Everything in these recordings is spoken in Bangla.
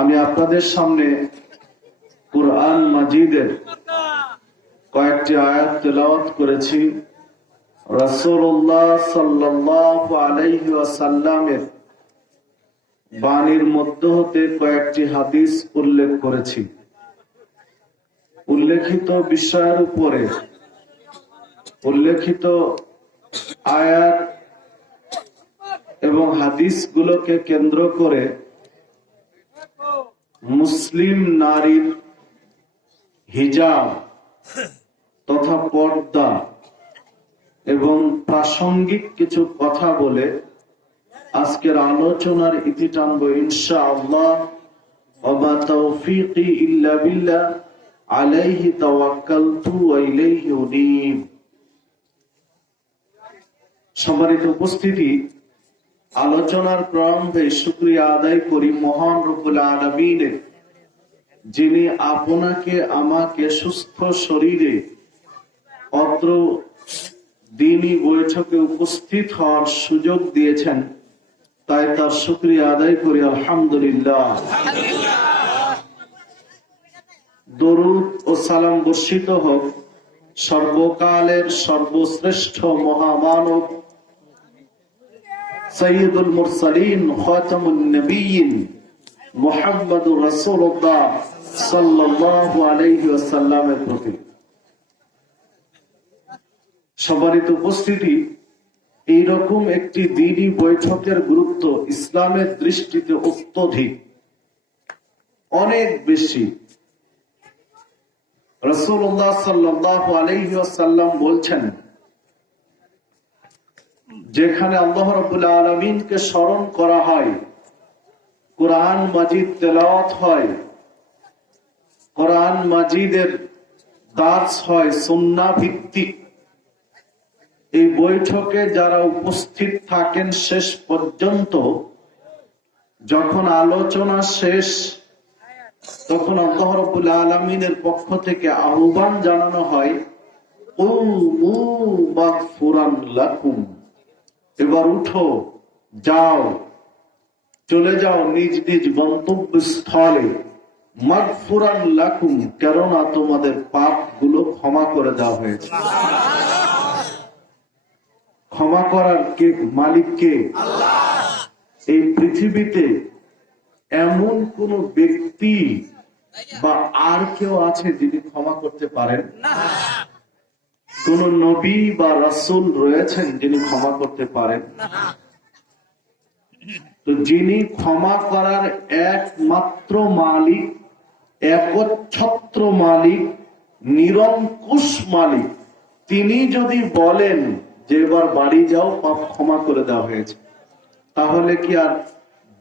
আমি আপনাদের সামনে কুরআন মাজিদের কয়েকটি আয়াত তেলাওয়াত করেছি। রাসূলুল্লাহ সাল্লাল্লাহু আলাইহি ওয়াসাল্লামের বাণীর মধ্য হতে কয়েকটি হাদিস উল্লেখ করেছি। উল্লেখিত বিষয়ের উপরে উল্লেখিত আয়াত এবং হাদিসগুলোকে কেন্দ্র করে মুসলিম নারীর হিজাব তথা পর্দা এবং প্রাসঙ্গিক কিছু কথা বলে আজকের আলোচনার ইতি টানবো ইনশাআল্লাহ। ওয়া তাওফীকি ইল্লা বিল্লাহ আলাইহি তাওয়াক্কালতু ওয়া ইলাইহি উনীব। সম্মানিত উপস্থিতি, আলোচনার প্রারম্ভে শুকরিয়া আদায় করি মহান রব্বুল আলামিনের, যিনি আপনাকে আমাকে সুস্থ শরীরে অত্র দ্বীনি বৈঠকে উপস্থিত হওয়ার সুযোগ দিয়েছেন। তাই তার শুকরিয়া আদায় করি আলহামদুলিল্লাহ। দরুদ ও সালাম বর্ষিত হোক সর্বকালের সর্বশ্রেষ্ঠ মহামানব সাইয়্যিদুল মুরসালিন খাতামুন নবিয়্যিন মুহাম্মদুর রাসূলুল্লাহ সাল্লাল্লাহু আলাইহি ওয়াসাল্লামের প্রতি। সম্মানিত উপস্থিতি, এইরকম একটি দ্বীনি বৈঠকের গুরুত্ব ইসলামের দৃষ্টিতে অত্যধিক, অনেক বেশি। রাসূলুল্লাহ সাল্লাল্লাহু আলাইহি ওয়াসাল্লাম বলছেন, যেখানে আল্লাহ রাব্বুল আলামিনকে স্মরণ করা হয়, কোরআন মাজিদ তেলাওয়াত হয়, কোরআন মাজিদের দার্স হয় সুন্নাহ ভিত্তিক, এই বৈঠকে যারা উপস্থিত থাকেন শেষ পর্যন্ত, যখন আলোচনা শেষ তখন আল্লাহ রাব্বুল আলামিনের পক্ষ থেকে আহ্বান জানানো হয়, কুমু মাগফুরান লাকুম, এবার উঠো, যাও, চলে যাও নিজ নিজ গন্তব্যস্থলে, মাগফুরান লাকুম, কেননা তোমাদের পাপগুলো ক্ষমা করে দেওয়া হয়েছে। ক্ষমা করার কে মালিক কে? এই পৃথিবীতে এমন কোন ব্যক্তি বা আর কেউ আছে যিনি ক্ষমা করতে পারেন? কোন নবী বা রাসূল রয়েছেন যিনি ক্ষমা করতে পারেন? তো যিনি ক্ষমা করার একমাত্র মালিক, একচ্ছত্র মালিক, নিরঙ্কুশ মালিক, তিনি যদি বলেন যে এবার বাড়ি যাও, পাপ ক্ষমা করে দেওয়া হয়েছে, তাহলে কি আর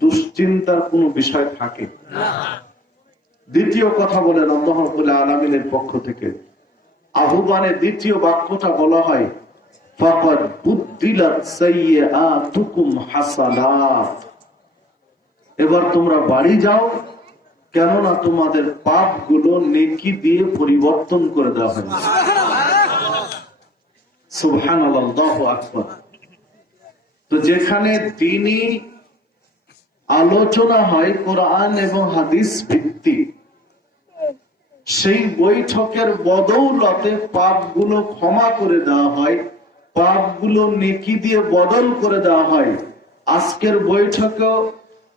দুশ্চিন্তার কোনো বিষয় থাকে? দ্বিতীয় কথা বলেন আল্লাহ রাব্বুল আলামিনের পক্ষ থেকে, আহ্বানের দ্বিতীয় বাক্যটা বলা হয়, ফাকাদ বুদ্দিলাত সাইয়্যাতুকুম হাসানাত, এবার তোমরা বাড়ি যাও, কেননা তোমাদের পাপগুলো নেকি দিয়ে পরিবর্তন করে দেওয়া হয়েছে। সুবহানাল্লাহ, আল্লাহু আকবার। তো যেখানে দ্বীনি আলোচনা হয় কোরআন এবং হাদিস ভিত্তিক, সেই বৈঠকের বদৌলতে পাপগুলো ক্ষমা করে দেওয়া হয়, পাপগুলো নেকি দিয়ে বদল করে দেওয়া হয়। আজকের বৈঠকেও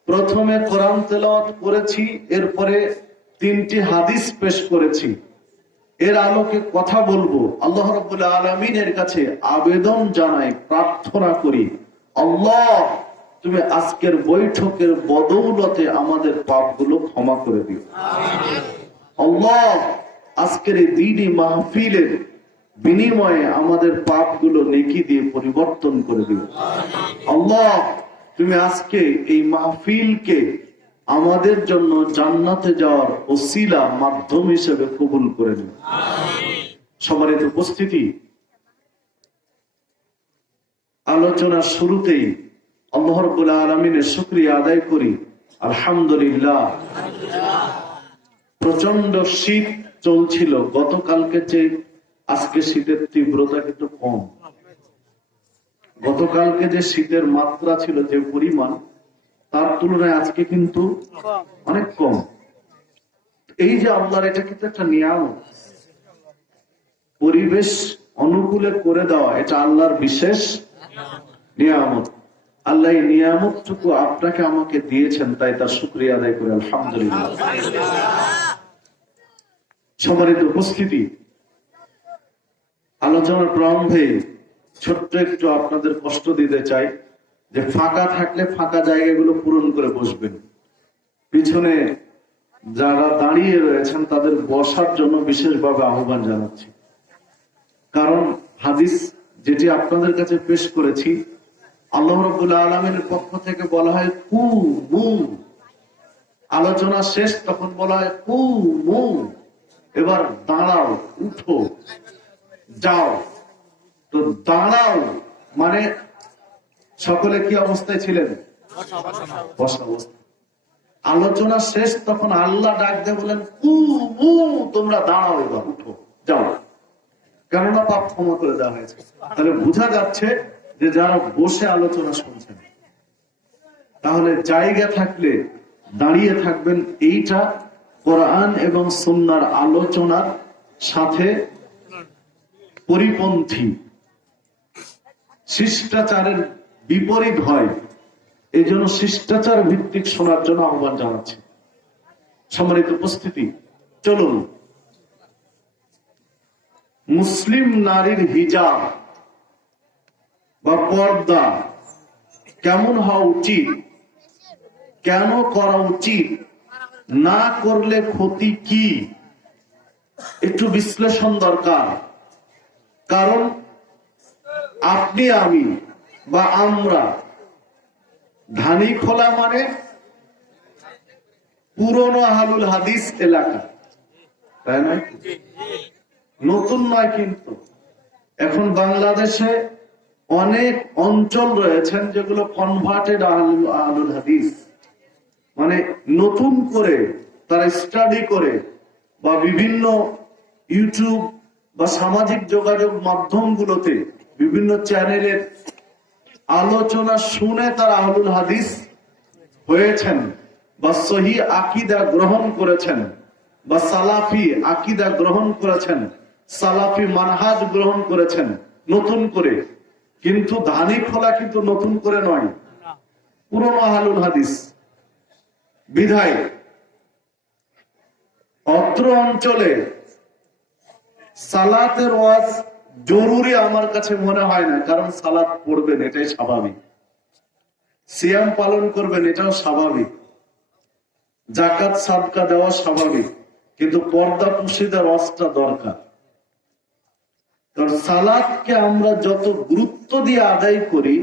প্রথমে কোরআন তেলাওয়াত করেছি, এরপরে 3টি হাদিস পেশ করেছি। এর আলোকে কথা বলবো, আল্লাহ রাব্বুল আলামিনের কাছে আবেদন জানাই, প্রার্থনা করি, আল্লাহ তুমি আজকের বৈঠকের বদৌলতে আমাদের পাপগুলো ক্ষমা করে দিও। আল্লাহ আজকের এই দ্বীনি মাহফিলের বিনিময়ে আমাদের পাপগুলো নেকি দিয়ে পরিবর্তন করে দিও। আল্লাহ তুমি আজকে এই মাহফিলকে আমাদের জন্য জান্নাতে যাওয়ার ওসিলা মাধ্যম হিসেবে কবুল করে নিও। সম্মানিত উপস্থিতি, আলোচনার শুরুতেই আল্লাহ রাব্বুল আলামিনের শুকরিয়া আদায় করি আলহামদুলিল্লাহ। প্রচন্ড শীত চলছিল, গতকালকে চেয়ে আজকে শীতের তীব্রতা একটু কম। গতকালকে যে শীতের মাত্রা ছিল যে পরিমাণ, তার তুলনায় আজকে কিন্তু অনেক কম। এই যে আল্লাহর, এটা কিন্তু একটা নিয়ামত, পরিবেশ অনুকূলে করে দেওয়া, এটা আল্লাহর বিশেষ নিয়ামত। আল্লাহ এই নিয়ামতটুকু আপনাকে আমাকে দিয়েছেন, তাই তার শুকরিয়া আদায় করে আলহামদুলিল্লাহ। সম্মানিত উপস্থিতি, আলোচনার প্রারম্ভে ছোট্ট একটু আপনাদের কষ্ট দিতে চাই যে ফাঁকা থাকলে ফাঁকা জায়গাগুলো পূরণ করে বসবেন। পিছনে যারা দাঁড়িয়ে রয়েছেন তাদের বসার জন্য বিশেষভাবে আহ্বান জানাচ্ছি, কারণ হাদিস যেটি আপনাদের কাছে পেশ করেছি, আল্লাহ রাব্বুল আলামিনের পক্ষ থেকে বলা হয় কুমু, আলোচনা শেষ তখন বলা হয় কুমু, এবার দাঁড়াও, উঠো, যাও। তো দাঁড়াও মানে সকলে কি অবস্থায় ছিলেন? বসা অবস্থা। আলোচনা শেষ তখন আল্লাহ ডাক দিয়ে বলেন কুমু, তোমরা দাঁড়াও, এবার উঠো, যাও, কেননা পাপ ক্ষমা করে দেওয়া হয়েছে। তাহলে বোঝা যাচ্ছে যে যারা বসে আলোচনা শুনছেন, তাহলে জায়গা থাকলে দাঁড়িয়ে থাকবেন। এইটা কোরআন এবং সুন্নাহর আলোচনার সাথে পরিপন্থী, শিষ্টাচারের বিপরীত হয়। এই জন্য শিষ্টাচার ভিত্তিক শোনার জন্য আহ্বান জানাচ্ছি। সম্মানিত উপস্থিতি, চলুন মুসলিম নারীর হিজাব বা পর্দা কেমন হওয়া উচিত, কেন করা উচিত, না করলে ক্ষতি কি, একটু বিশ্লেষণ দরকার। কারণ আপনি, আমি বা আমরা ধানীখোলা মানে পুরনো আহলুল হাদিস এলাকা, তাই নয়? নতুন নয় কিন্তু। এখন বাংলাদেশে অনেক অঞ্চল রয়েছেন যেগুলো কনভার্টেড আহলুল হাদিস, মানে নতুন করে তারা স্টাডি করে বা বিভিন্ন ইউটিউব বা সামাজিক যোগাযোগ মাধ্যমগুলোতে বিভিন্ন চ্যানেলের আলোচনা শুনে তারা আহলুল হাদিস হয়েছেন বা সহি আকীদা গ্রহণ করেছেন বা সালাফি আকীদা গ্রহণ করেছেন, সালাফি মানহাজ গ্রহণ করেছেন নতুন করে। কিন্তু ধানীখোলা কিন্তু নতুন করে নয়, পুরনো আহলুল হাদিস। বিধায় অত্র অঞ্চলে সালাতের ওয়াজ জরুরি আমার কাছে মনে হয় না, কারণ সালাত পড়বেন এটাই স্বাভাবিক, সিয়াম পালন করবেন এটাও স্বাভাবিক, জাকাত সাদকা দেওয়া স্বাভাবিক, কিন্তু পর্দা পুশিদার ওয়াজটা দরকার। কারণ সালাতকে আমরা যত গুরুত্ব দিয়ে আদায় করি,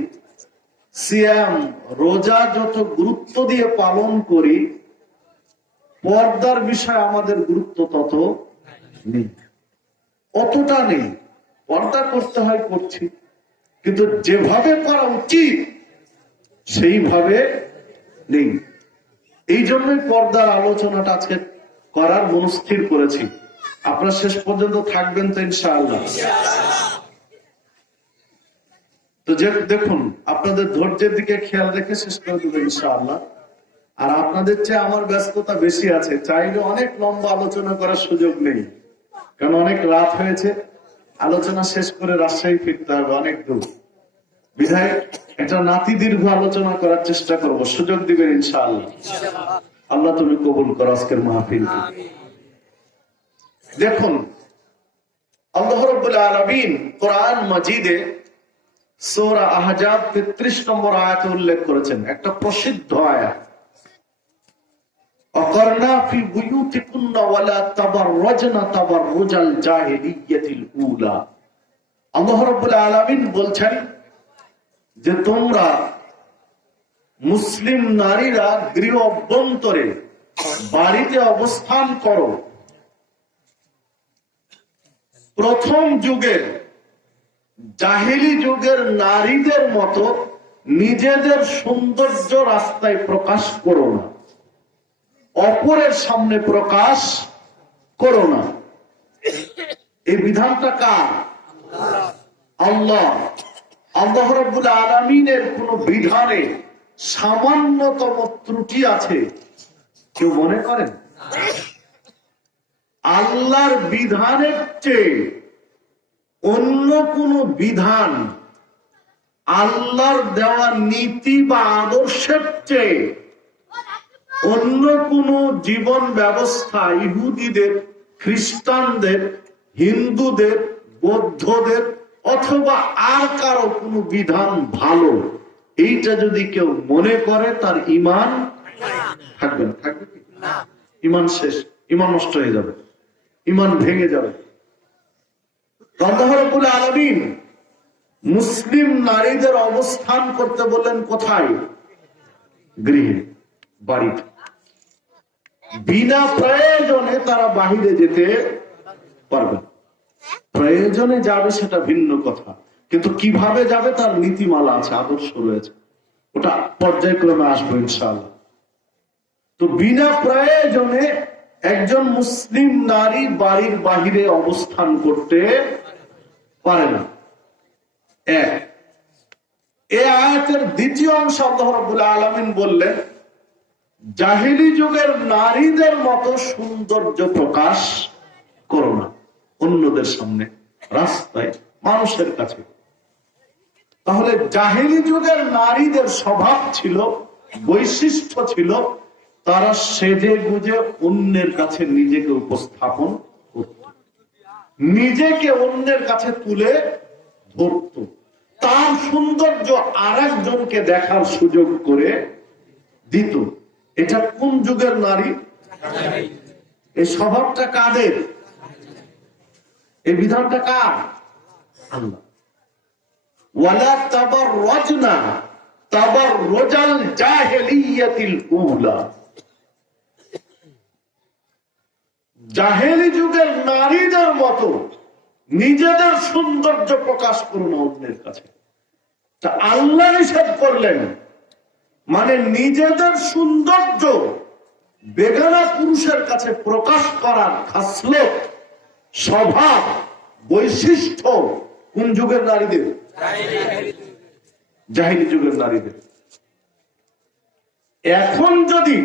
সিয়াম রোজা যত গুরুত্ব দিয়ে পালন করি, পর্দার বিষয়ে আমাদের গুরুত্ব তত নেই, অতটা নেই। পর্দা করতে হয়, করছি, কিন্তু যেভাবে করা উচিত সেইভাবে নেই। এই জন্যই পর্দার আলোচনাটা আজকে করার মনস্থির করেছি। আপনারা শেষ পর্যন্ত থাকবেন তো ইনশাআল্লাহ? তো দেখুন, আপনাদের ধৈর্যের দিকে খেয়াল রেখে শেষ করে দেবেন ইনশাআল্লাহ। আর আপনাদের চেয়ে আমার ব্যস্ততা বেশি আছে, চাইলে অনেক লম্বা আলোচনা করার সুযোগ নেই, কারণ অনেক রাত হয়েছে, আলোচনা শেষ করে রাজশাহী ফিরতে হবে, অনেক দূর। বিধায় এটা নাতি দীর্ঘ আলোচনা করার চেষ্টা করব, সুযোগ দিবেন ইনশাআল্লাহ। আল্লাহ তুমি কবুল করো আজকের মাহফিল। দেখুন, আল্লাহ রাব্বুল আলামিন কোরআন মাজিদে সূরা আহজাব 33 নম্বর আয়াতে উল্লেখ করেছেন, একটা প্রসিদ্ধ আয়াত, অকরনা ফি বুয়ুতিকুন্না ওয়ালা তাবাররাজনা তাবাররুজাল জাহিলিয়াতিল উলা। আল্লাহ রাব্বুল আলামিন বলছেন যে তোমরা মুসলিম নারীরা গৃহ অভ্যন্তরে বাড়িতে অবস্থান করো প্রথম যুগের জাহেলি যুগের নারীদের মতো নিজেদের সৌন্দর্য রাস্তায় প্রকাশ করো না, অপরের সামনে প্রকাশ করো না। এই বিধানটা কার? আল্লাহ। আল্লাহ রাব্বুল আলামিনের কোন বিধানে সামান্যতম ত্রুটি আছে কেউ মনে করেন? আল্লাহর বিধানের চেয়ে অন্য কোন বিধান, আল্লাহর দেওয়া নীতি বা আদর্শের চেয়ে অন্য কোন জীবন ব্যবস্থা ইহুদিদের, খ্রিস্টানদের, হিন্দুদের, বৌদ্ধদের অথবা আর কারো কোন বিধান ভালো, এইটা যদি কেউ মনে করে তার ঈমান থাকবে না। থাকবে কি? ঈমান শেষ, ঈমান নষ্ট হয়ে যাবে, ঈমান ভেঙে যাবে। আল্লাহ রাব্বুল আলামিন মুসলিম নারীদের অবস্থান করতে বললেন কোথায়? গৃহে, বাড়িতে। বিনা প্রয়োজনে তারা বাহিরে যেতে পারবে। প্রয়োজনে যাবে সেটা ভিন্ন কথা, কিন্তু কিভাবে যাবে তার নীতিমালা আছে, আদর্শ রয়েছে, ওটা পর্যায়ক্রমে আসবো ইনশাআল্লাহ। তো বিনা প্রয়োজনে একজন মুসলিম নারী বাড়ির বাহিরে অবস্থান করতে পারে না। এই আয়াতের দ্বিতীয় অংশ আল্লাহ রাব্বুল আলামিন বললেন, জাহেলি যুগের নারীদের মতো সৌন্দর্য প্রকাশ করো না অন্যদের সামনে, রাস্তায়, মানুষের কাছে। তাহলে জাহেলি যুগের নারীদের স্বভাব ছিল, বৈশিষ্ট্য ছিল, তারা সেজে গুজে অন্যের কাছে নিজেকে উপস্থাপন করত, নিজেকে অন্যের কাছে তুলে ধরত, তার সৌন্দর্য আরেকজনকে দেখার সুযোগ করে দিত। এটা কোন যুগের নারী? এই স্বভাবটা কাদের? এই বিধানটা কার? আল্লাহ। ওয়ালা তাবাররাজনা তাবাররুজাল জাহিলিয়াতিল উলা। জাহেলি যুগের নারীদের মতো নিজেদের সৌন্দর্য প্রকাশ করুন অন্যের কাছে। তা আল্লাহ নিষেধ করলেন, মানে নিজেদের সৌন্দর্য বেগানা পুরুষের কাছে প্রকাশ করার খাসলত, স্বভাব, বৈশিষ্ট্য কোন যুগের নারীদের? জাহেলি যুগের নারীদের। এখন যদি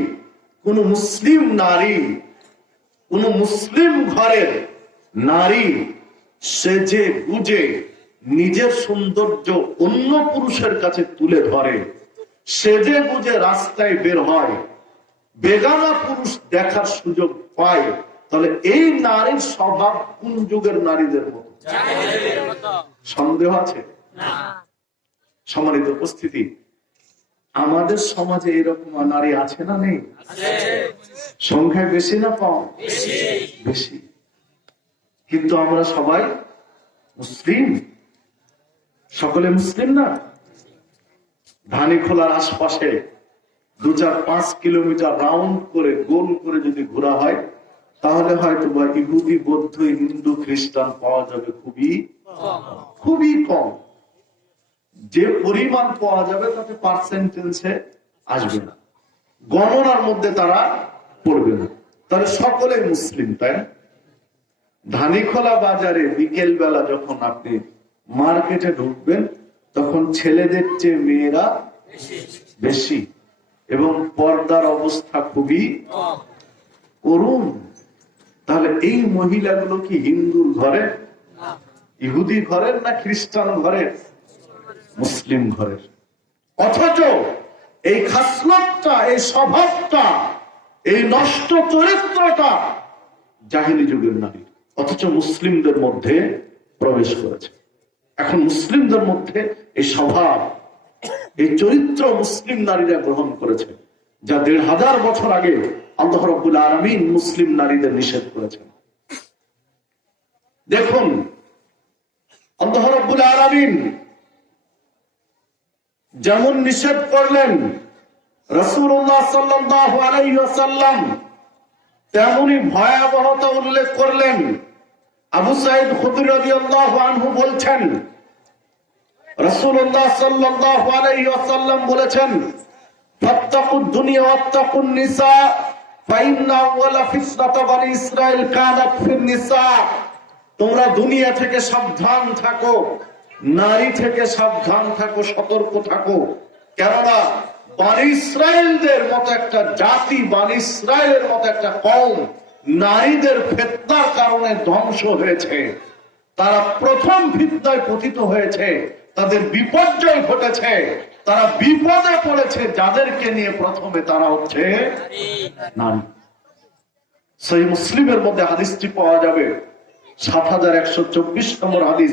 কোন মুসলিম নারী, কোন মুসলিম ঘরের নারী সেজে গুজে নিজের সৌন্দর্য অন্য পুরুষের কাছে তুলে ধরে, সেজে গুজে রাস্তায় বের হয়, বেগানা পুরুষ দেখার সুযোগ পায়, তাহলে এই নারীর স্বভাব কোন যুগের নারীদের মতো? সন্দেহ আছে? সম্মানিত উপস্থিতি, আমাদের সমাজে এরকম নারী আছে না নেই? সংখ্যায় বেশি না কম? বেশি। কিন্তু আমরা সবাই মুসলিম, সকলে মুসলিম না। ধানীখোলার আশপাশে 2-4-5 কিলোমিটার রাউন্ড করে, গোল করে যদি ঘোরা হয়, তাহলে হয়তো বা ইহুদি, বৌদ্ধ, হিন্দু, খ্রিস্টান পাওয়া যাবে খুবই কম। যে পরিমাণ পাওয়া যাবে তাতে পার্সেন্টেজে আসবে না, গণনার মধ্যে তারা পড়বে না। তাহলে সকলে মুসলিম, তাই? ধানীখোলা বাজারে বিকেল বেলা যখন আপনি মার্কেটে ঢুকবেন, তখন ছেলেদের চেয়ে মেয়েরা বেশি, এবং পর্দার অবস্থা খুবই করুণ। তাহলে এই মহিলাগুলো কি হিন্দুর ঘরের, ইহুদি ঘরের, না খ্রিস্টান ঘরের? মুসলিম ঘরের। অথচ এই খাসলতটা, এই স্বভাবটা, এই নষ্ট চরিত্রটা জাহেলি যুগের নারী, অথচ মুসলিমদের মধ্যে প্রবেশ করেছে। এখন মুসলিমদের মধ্যে এই স্বভাব, এই চরিত্র মুসলিম নারীরা গ্রহণ করেছে, যা 1500 বছর আগে আল্লাহ রাব্বুল আলামিন মুসলিম নারীদের নিষেধ করেছেন। দেখুন, আল্লাহ রাব্বুল আলামিন যেমন নিষেধ করলেন, রাসূলুল্লাহ সাল্লাল্লাহু আলাইহি ওয়াসাল্লাম তেমনি ভয়াবহতা উল্লেখ করলেন। আবু সাঈদ খুদরী রাদিয়াল্লাহু আনহু বলছেন, রাসূলুল্লাহ সাল্লাল্লাহু আলাইহি ওয়াসাল্লাম বলেছেন, ফাত্তাকুদ দুনিয়া ওয়াত্তাকুন নিসা ফাইন্না আউওয়ালা ফিতনাত বনি ইসরাঈল কানাত ফিন নিসা। তোমরা দুনিয়া থেকে সাবধান থাকো, নারী থেকে সাবধান থাকো, সতর্ক থাকো, কেননা বনী ইসরায়েলদের মতো একটা জাতি, বনী ইসরায়েলের মতো একটা কওম নারীদের ফিতনার কারণে ধ্বংস হয়েছে। তারা প্রথম ফিতনায় পতিত হয়েছে, তাদের বিপর্যয় ঘটেছে, তারা বিপদে পড়েছে। যাদেরকে নিয়ে প্রথমে তারা হচ্ছে নারী। সহিহ মুসলিমের মধ্যে হাদিসটি পাওয়া যাবে ৭১২৪ নম্বর হাদিস,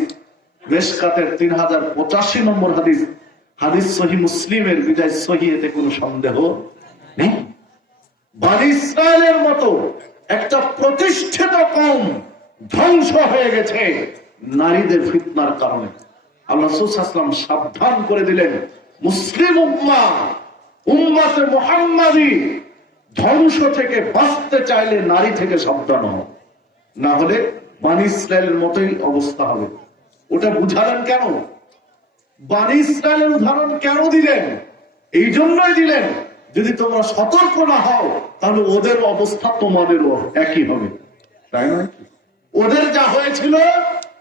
মেশকাতের ৩০৮৫ নম্বর হাদিস। হাদিস সহিহ মুসলিমের, বিদায় সহিহেতে কোনো সন্দেহ নেই। বনী ইসরায়েলের মতো একটা প্রতিষ্ঠিত কওম ধ্বংস হয়ে গেছে নারীদের ফিতনার কারণে। আল্লাহ রাসূল সাল্লাল্লাহু আলাইহি ওয়াসাল্লাম সাবধান করে দিলেন, মুসলিম উম্মতে মুহাম্মাদি ধ্বংস থেকে বাঁচতে চাইলে নারী থেকে সাবধান হও, না হলে বনী ইসরায়েলের মতোই অবস্থা হবে। ওটা বুঝালেন কেন? বনী ইসরায়েলের উদাহরণ কেন দিলেন? এই জন্যই দিলেন, যদি তোমরা সতর্ক না হও তাহলে ওদের অবস্থা তোমাদেরও একই হবে, তাই নয়? ওদের যা হয়েছিল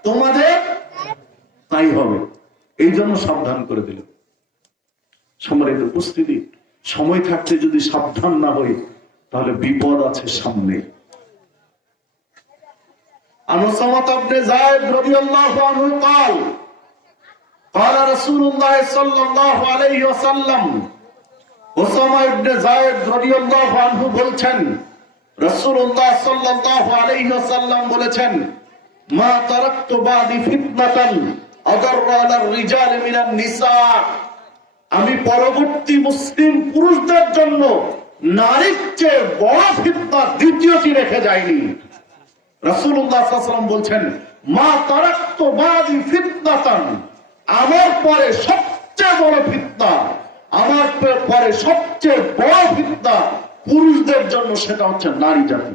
তোমাদের তাই হবে, এই জন্য সাবধান করে দিলেন। সম্মানিত উপস্থিতি, সময় থাকতে যদি সাবধান না হই তাহলে বিপদ আছে সামনে। আনসামাত ইবনে যায়েদ রাদিয়াল্লাহু আনহু قال قال رسول الله صلى الله عليه وسلم, ওসামা ইবনে যায়েদ রাদিয়াল্লাহু আনহু বলছেন, রাসূলুল্লাহ সাল্লাল্লাহু আলাইহি ওয়াসাল্লাম বলেছেন, মা তারাকতু বাদি ফিতনাতান আদাররা আলার রিজাল মিনান নিসা, আমি পরবর্তী মুসলিম পুরুষদের জন্য নারীর চেয়ে বড় ফিতনা দ্বিতীয়টি রেখে যায়নি। রাসূলুল্লাহ সাল্লাল্লাহু আলাইহি ওয়াসাল্লাম বলছেন, মা তারাকতু বাদি ফিতনাতান, আমার পরে সবচেয়ে বড় ফিতনা, আমার পরে সবচেয়ে বড় ফিতনা পুরুষদের জন্য, সেটা হচ্ছে নারী জাতি।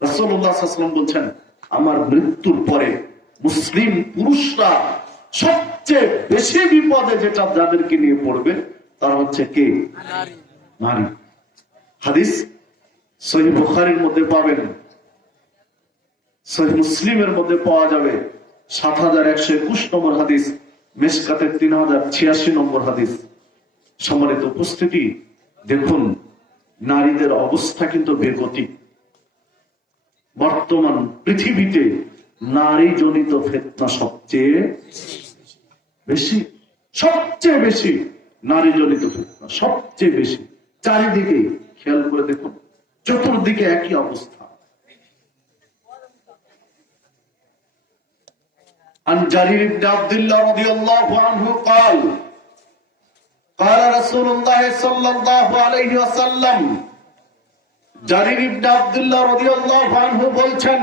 রাসূলুল্লাহ সাল্লাল্লাহু আলাইহি ওয়াসাল্লাম বলছেন, আমার মৃত্যুর পরে মুসলিম পুরুষরা সবচেয়ে বেশি বিপদে যেটা যাদেরকে নিয়ে পড়বে তারা হচ্ছে কে? নারী। হাদিস সহিহ বুখারীর মধ্যে পাবেন, সহিহ মুসলিমের মধ্যে পাওয়া যাবে ৭১২১ নম্বর হাদিস, মেশকাতের ৩০৮৬ নম্বর হাদিস। সম্মানিত উপস্থিতি, দেখুন নারীদের অবস্থা কিন্তু বেগতিক। বর্তমান পৃথিবীতে নারী জনিত ফিতনা সবচেয়ে বেশি, সবচেয়ে বেশি নারী জনিত ফিতনা সবচেয়ে বেশি। চারিদিকে খেয়াল করে দেখুন, চতুর্দিকে একই অবস্থা। عن جرير بن عبد الله رضي الله عنه قال قال رسول الله صلى الله عليه وسلم, জারির ইবনে আব্দুল্লাহ রাদিয়াল্লাহু আনহু বলছেন,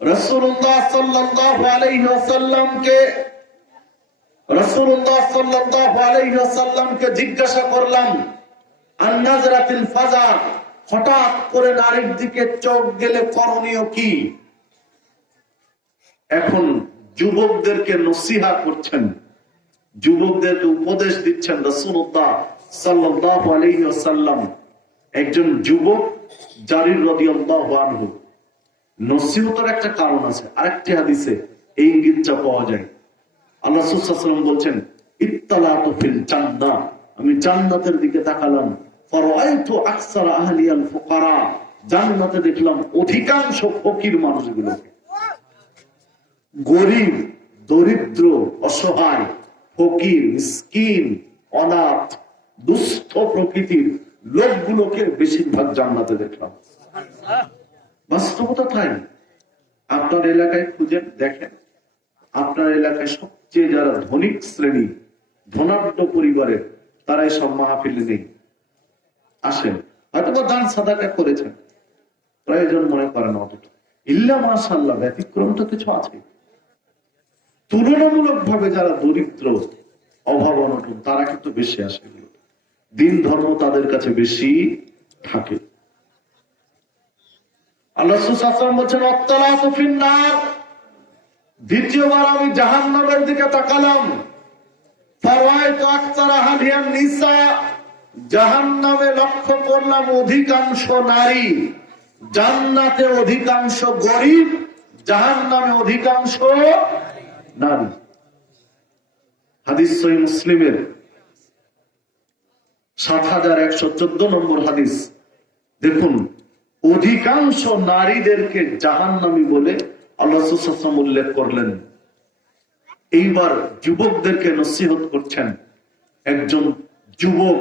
রাসূলুল্লাহ সাল্লাল্লাহু আলাইহি ওয়াসাল্লামকে জিজ্ঞাসা করলাম, আন নাজরাতিল ফাজা, হঠাৎ করে নারীর দিকে চোখ গেলে করণীয় কি? এখন যুবকদেরকে নসিহা করছেন, যুবকদেরকে উপদেশ দিচ্ছেন রাসূলুল্লাহ সাল্লাল্লাহু আলাইহি ওয়াসাল্লাম। একজন যুবক জারির রাদিয়াল্লাহু আনহু, নসিহতের একটা কারণ আছে। আরেকটি হাদিসে এই ইঙ্গিতটা পাওয়া যায়। আল্লাহ রাসূল সাল্লাল্লাহু আলাইহি ওয়াসাল্লাম বলছেন, ইত্তালাতু ফিল জান্নাহ, আমি জান্নাতের দিকে তাকালাম, ফারাআইতু আকসারা আহলিয়াল ফুকারা, জান্নাতে দেখলাম অধিকাংশ ফকির মানুষগুলোকে। গরিব, দরিদ্র, অসহায়, ফকির, মিসকিন, অনাথ, দুস্থ প্রকৃতির লোকগুলোকে বেশিরভাগ জান্নাতে দেখলাম। বাস্তবতা তাই। আপনার এলাকায় খুঁজে দেখেন, আপনার এলাকায় সবচেয়ে যারা ধনিক শ্রেণী, ধনাঢ্য পরিবারের, তারাই সব মাহফিলে নেই, আসেন, হয়তো বা দান সাদাকা করেছেন, প্রয়োজন মনে করেন অতটা। ইল্লা মাশাআল্লাহ, ব্যতিক্রম তো কিছু আছে। তুলনামূলক ভাবে যারা দরিদ্র, অভাব অনটন, তারা কিন্তু বেশি আসে, দিন ধর্ম তাদের কাছে বেশি থাকে। আল্লাহ রাসূল সাল্লাল্লাহু আলাইহি ওয়াসাল্লাম বলেন, আত-তালাতু ফিন-নার, দ্বিতীয়বার আমি জাহান্নামের দিকে তাকালাম, ফারাআইতু আকসারা আহলিয়ান নিসা, জাহান্নামে লক্ষ্য করলাম অধিকাংশ নারী, জান্নাতে অধিকাংশ গরিব, জাহান্নামে অধিকাংশ নারী। হাদিস সহিহ মুসলিমের 7114 নম্বর হাদিস। দেখুন, অধিকাংশ নারীদেরকে জাহান্নামী বলে আল্লাহ রাসূল সাল্লাল্লাহু আলাইহি ওয়াসাল্লাম উল্লেখ করলেন। এইবার যুবকদেরকে নসিহত করছেন। একজন যুবক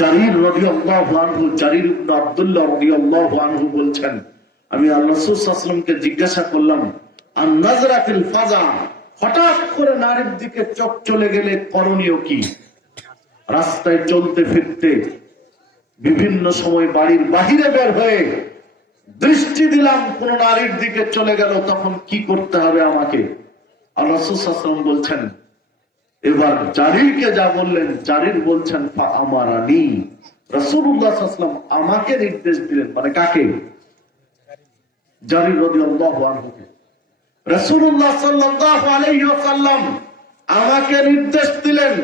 জারির রাদিয়াল্লাহু আনহু, জারির ইবনে আব্দুল্লাহ রাদিয়াল্লাহু আনহু বলছেন, আমি আল্লাহ রাসূল সাল্লাল্লাহু আলাইহি ওয়াসাল্লামকে জিজ্ঞাসা করলাম, আন নাজরাতিল ফাজা, হঠাৎ করে নারীর দিকে চোখ চলে গেলে করণীয় কি? রাস্তায় চলতে ফিরতে বিভিন্ন সময় বাড়ির বাহিরে বের হয়ে দৃষ্টি দিলাম কোন নারীর দিকে চলে গেল, তখন কি করতে হবে আমাকে? আল্লাহ রাসূল সাল্লাল্লাহু আলাইহি ওয়াসাল্লাম বলছেন, এবার জারিরকে যা বললেন, জারির বলছেন ফা আমারানি, রাসূলুল্লাহ সাল্লাল্লাহু আলাইহি ওয়াসাল্লাম আমাকে নির্দেশ দিলেন। মানে কাকে? জারির রাদিয়াল্লাহু আনহুকে। রাসূলুল্লাহ সাল্লাল্লাহু আলাইহি ওয়াসাল্লাম আমাকে নির্দেশ দিলেন,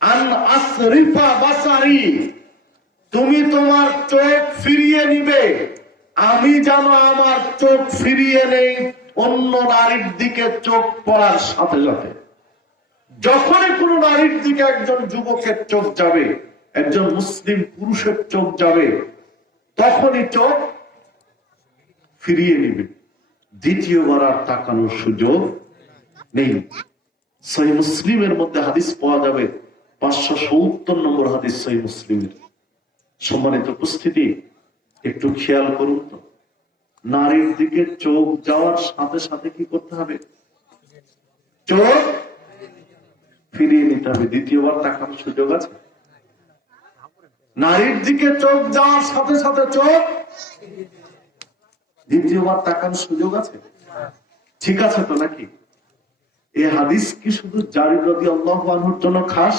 আন আসরিফা বাসারি, তুমি তোমার চোখ ফিরিয়ে নিবে, আমি যেন আমার চোখ ফিরিয়ে নেই অন্য নারীর দিকে চোখ পড়ার সাথে সাথে। যখনই কোন নারীর দিকে একজন যুবকের চোখ যাবে, একজন মুসলিম পুরুষের চোখ যাবে, তখনই চোখ ফিরিয়ে নিবে, দ্বিতীয়বার আর তাকানোর সুযোগ নেই। সহিহ মুসলিমের মধ্যে হাদিস পাওয়া যাবে, 570 নম্বর হাদিস সহিহ মুসলিমের। সম্মানিত উপস্থিতি, একটু খেয়াল করুন তো, নারীর দিকে চোখ যাওয়ার সাথে সাথে কি করতে হবে? চোখ ফিরিয়ে নিতে হবে। দ্বিতীয়বার তাকানোর সুযোগ আছে? নারীর দিকে চোখ যাওয়ার সাথে সাথে চোখ দ্বিতীয়বার তাকানোর সুযোগ আছে? ঠিক আছে তো নাকি? এই হাদিস কি শুধু জারির রাদিয়াল্লাহু আনহুর জন্য খাস?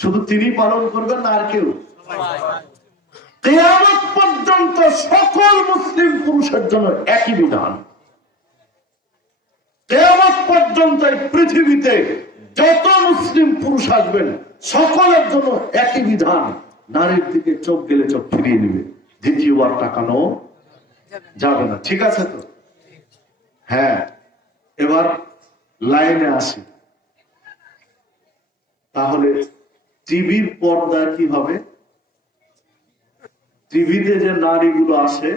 শুধু তিনি পালন করবেন না আর কেউ? কিয়ামত পর্যন্ত সকল মুসলিম পুরুষের জন্য একই বিধান। কিয়ামত পর্যন্ত এই পৃথিবীতে যত মুসলিম পুরুষ আসবেন সকলের জন্য একই বিধান। নারীর দিকে চোখ গেলে চোখ ফিরিয়ে নিবে, দ্বিতীয়বার তাকানো যাবে না। ঠিক আছে তো? হ্যাঁ, এবার লাইনে আসি। তাহলে টিভির পর্দা কি হবে? টিভিতে যে নারীগুলো আসে,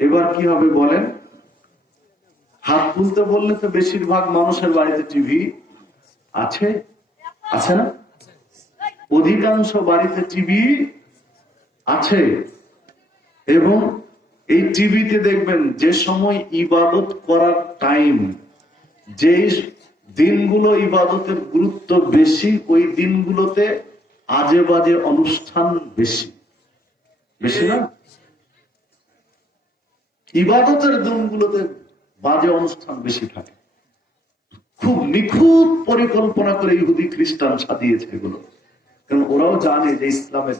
এবার কি হবে বলেন? হাত তুলতে বললে তো বেশিরভাগ মানুষের বাড়িতে টিভি আছে, আছে না? অধিকাংশ বাড়িতে টিভি আছে। এবং এই টিভিতে দেখবেন যে সময় ইবাদত করার টাইম, যে দিনগুলো ইবাদতের গুরুত্ব বেশি, ওই দিনগুলোতে আজে বাজে অনুষ্ঠান বেশি, বেশি না? ইবাদতের দিনগুলোতে বাজে অনুষ্ঠান বেশি থাকে। খুব নিখুঁত পরিকল্পনা করে ইহুদি খ্রিস্টান সাজিয়েছে এগুলো, কারণ ওরাও জানে যে ইসলামের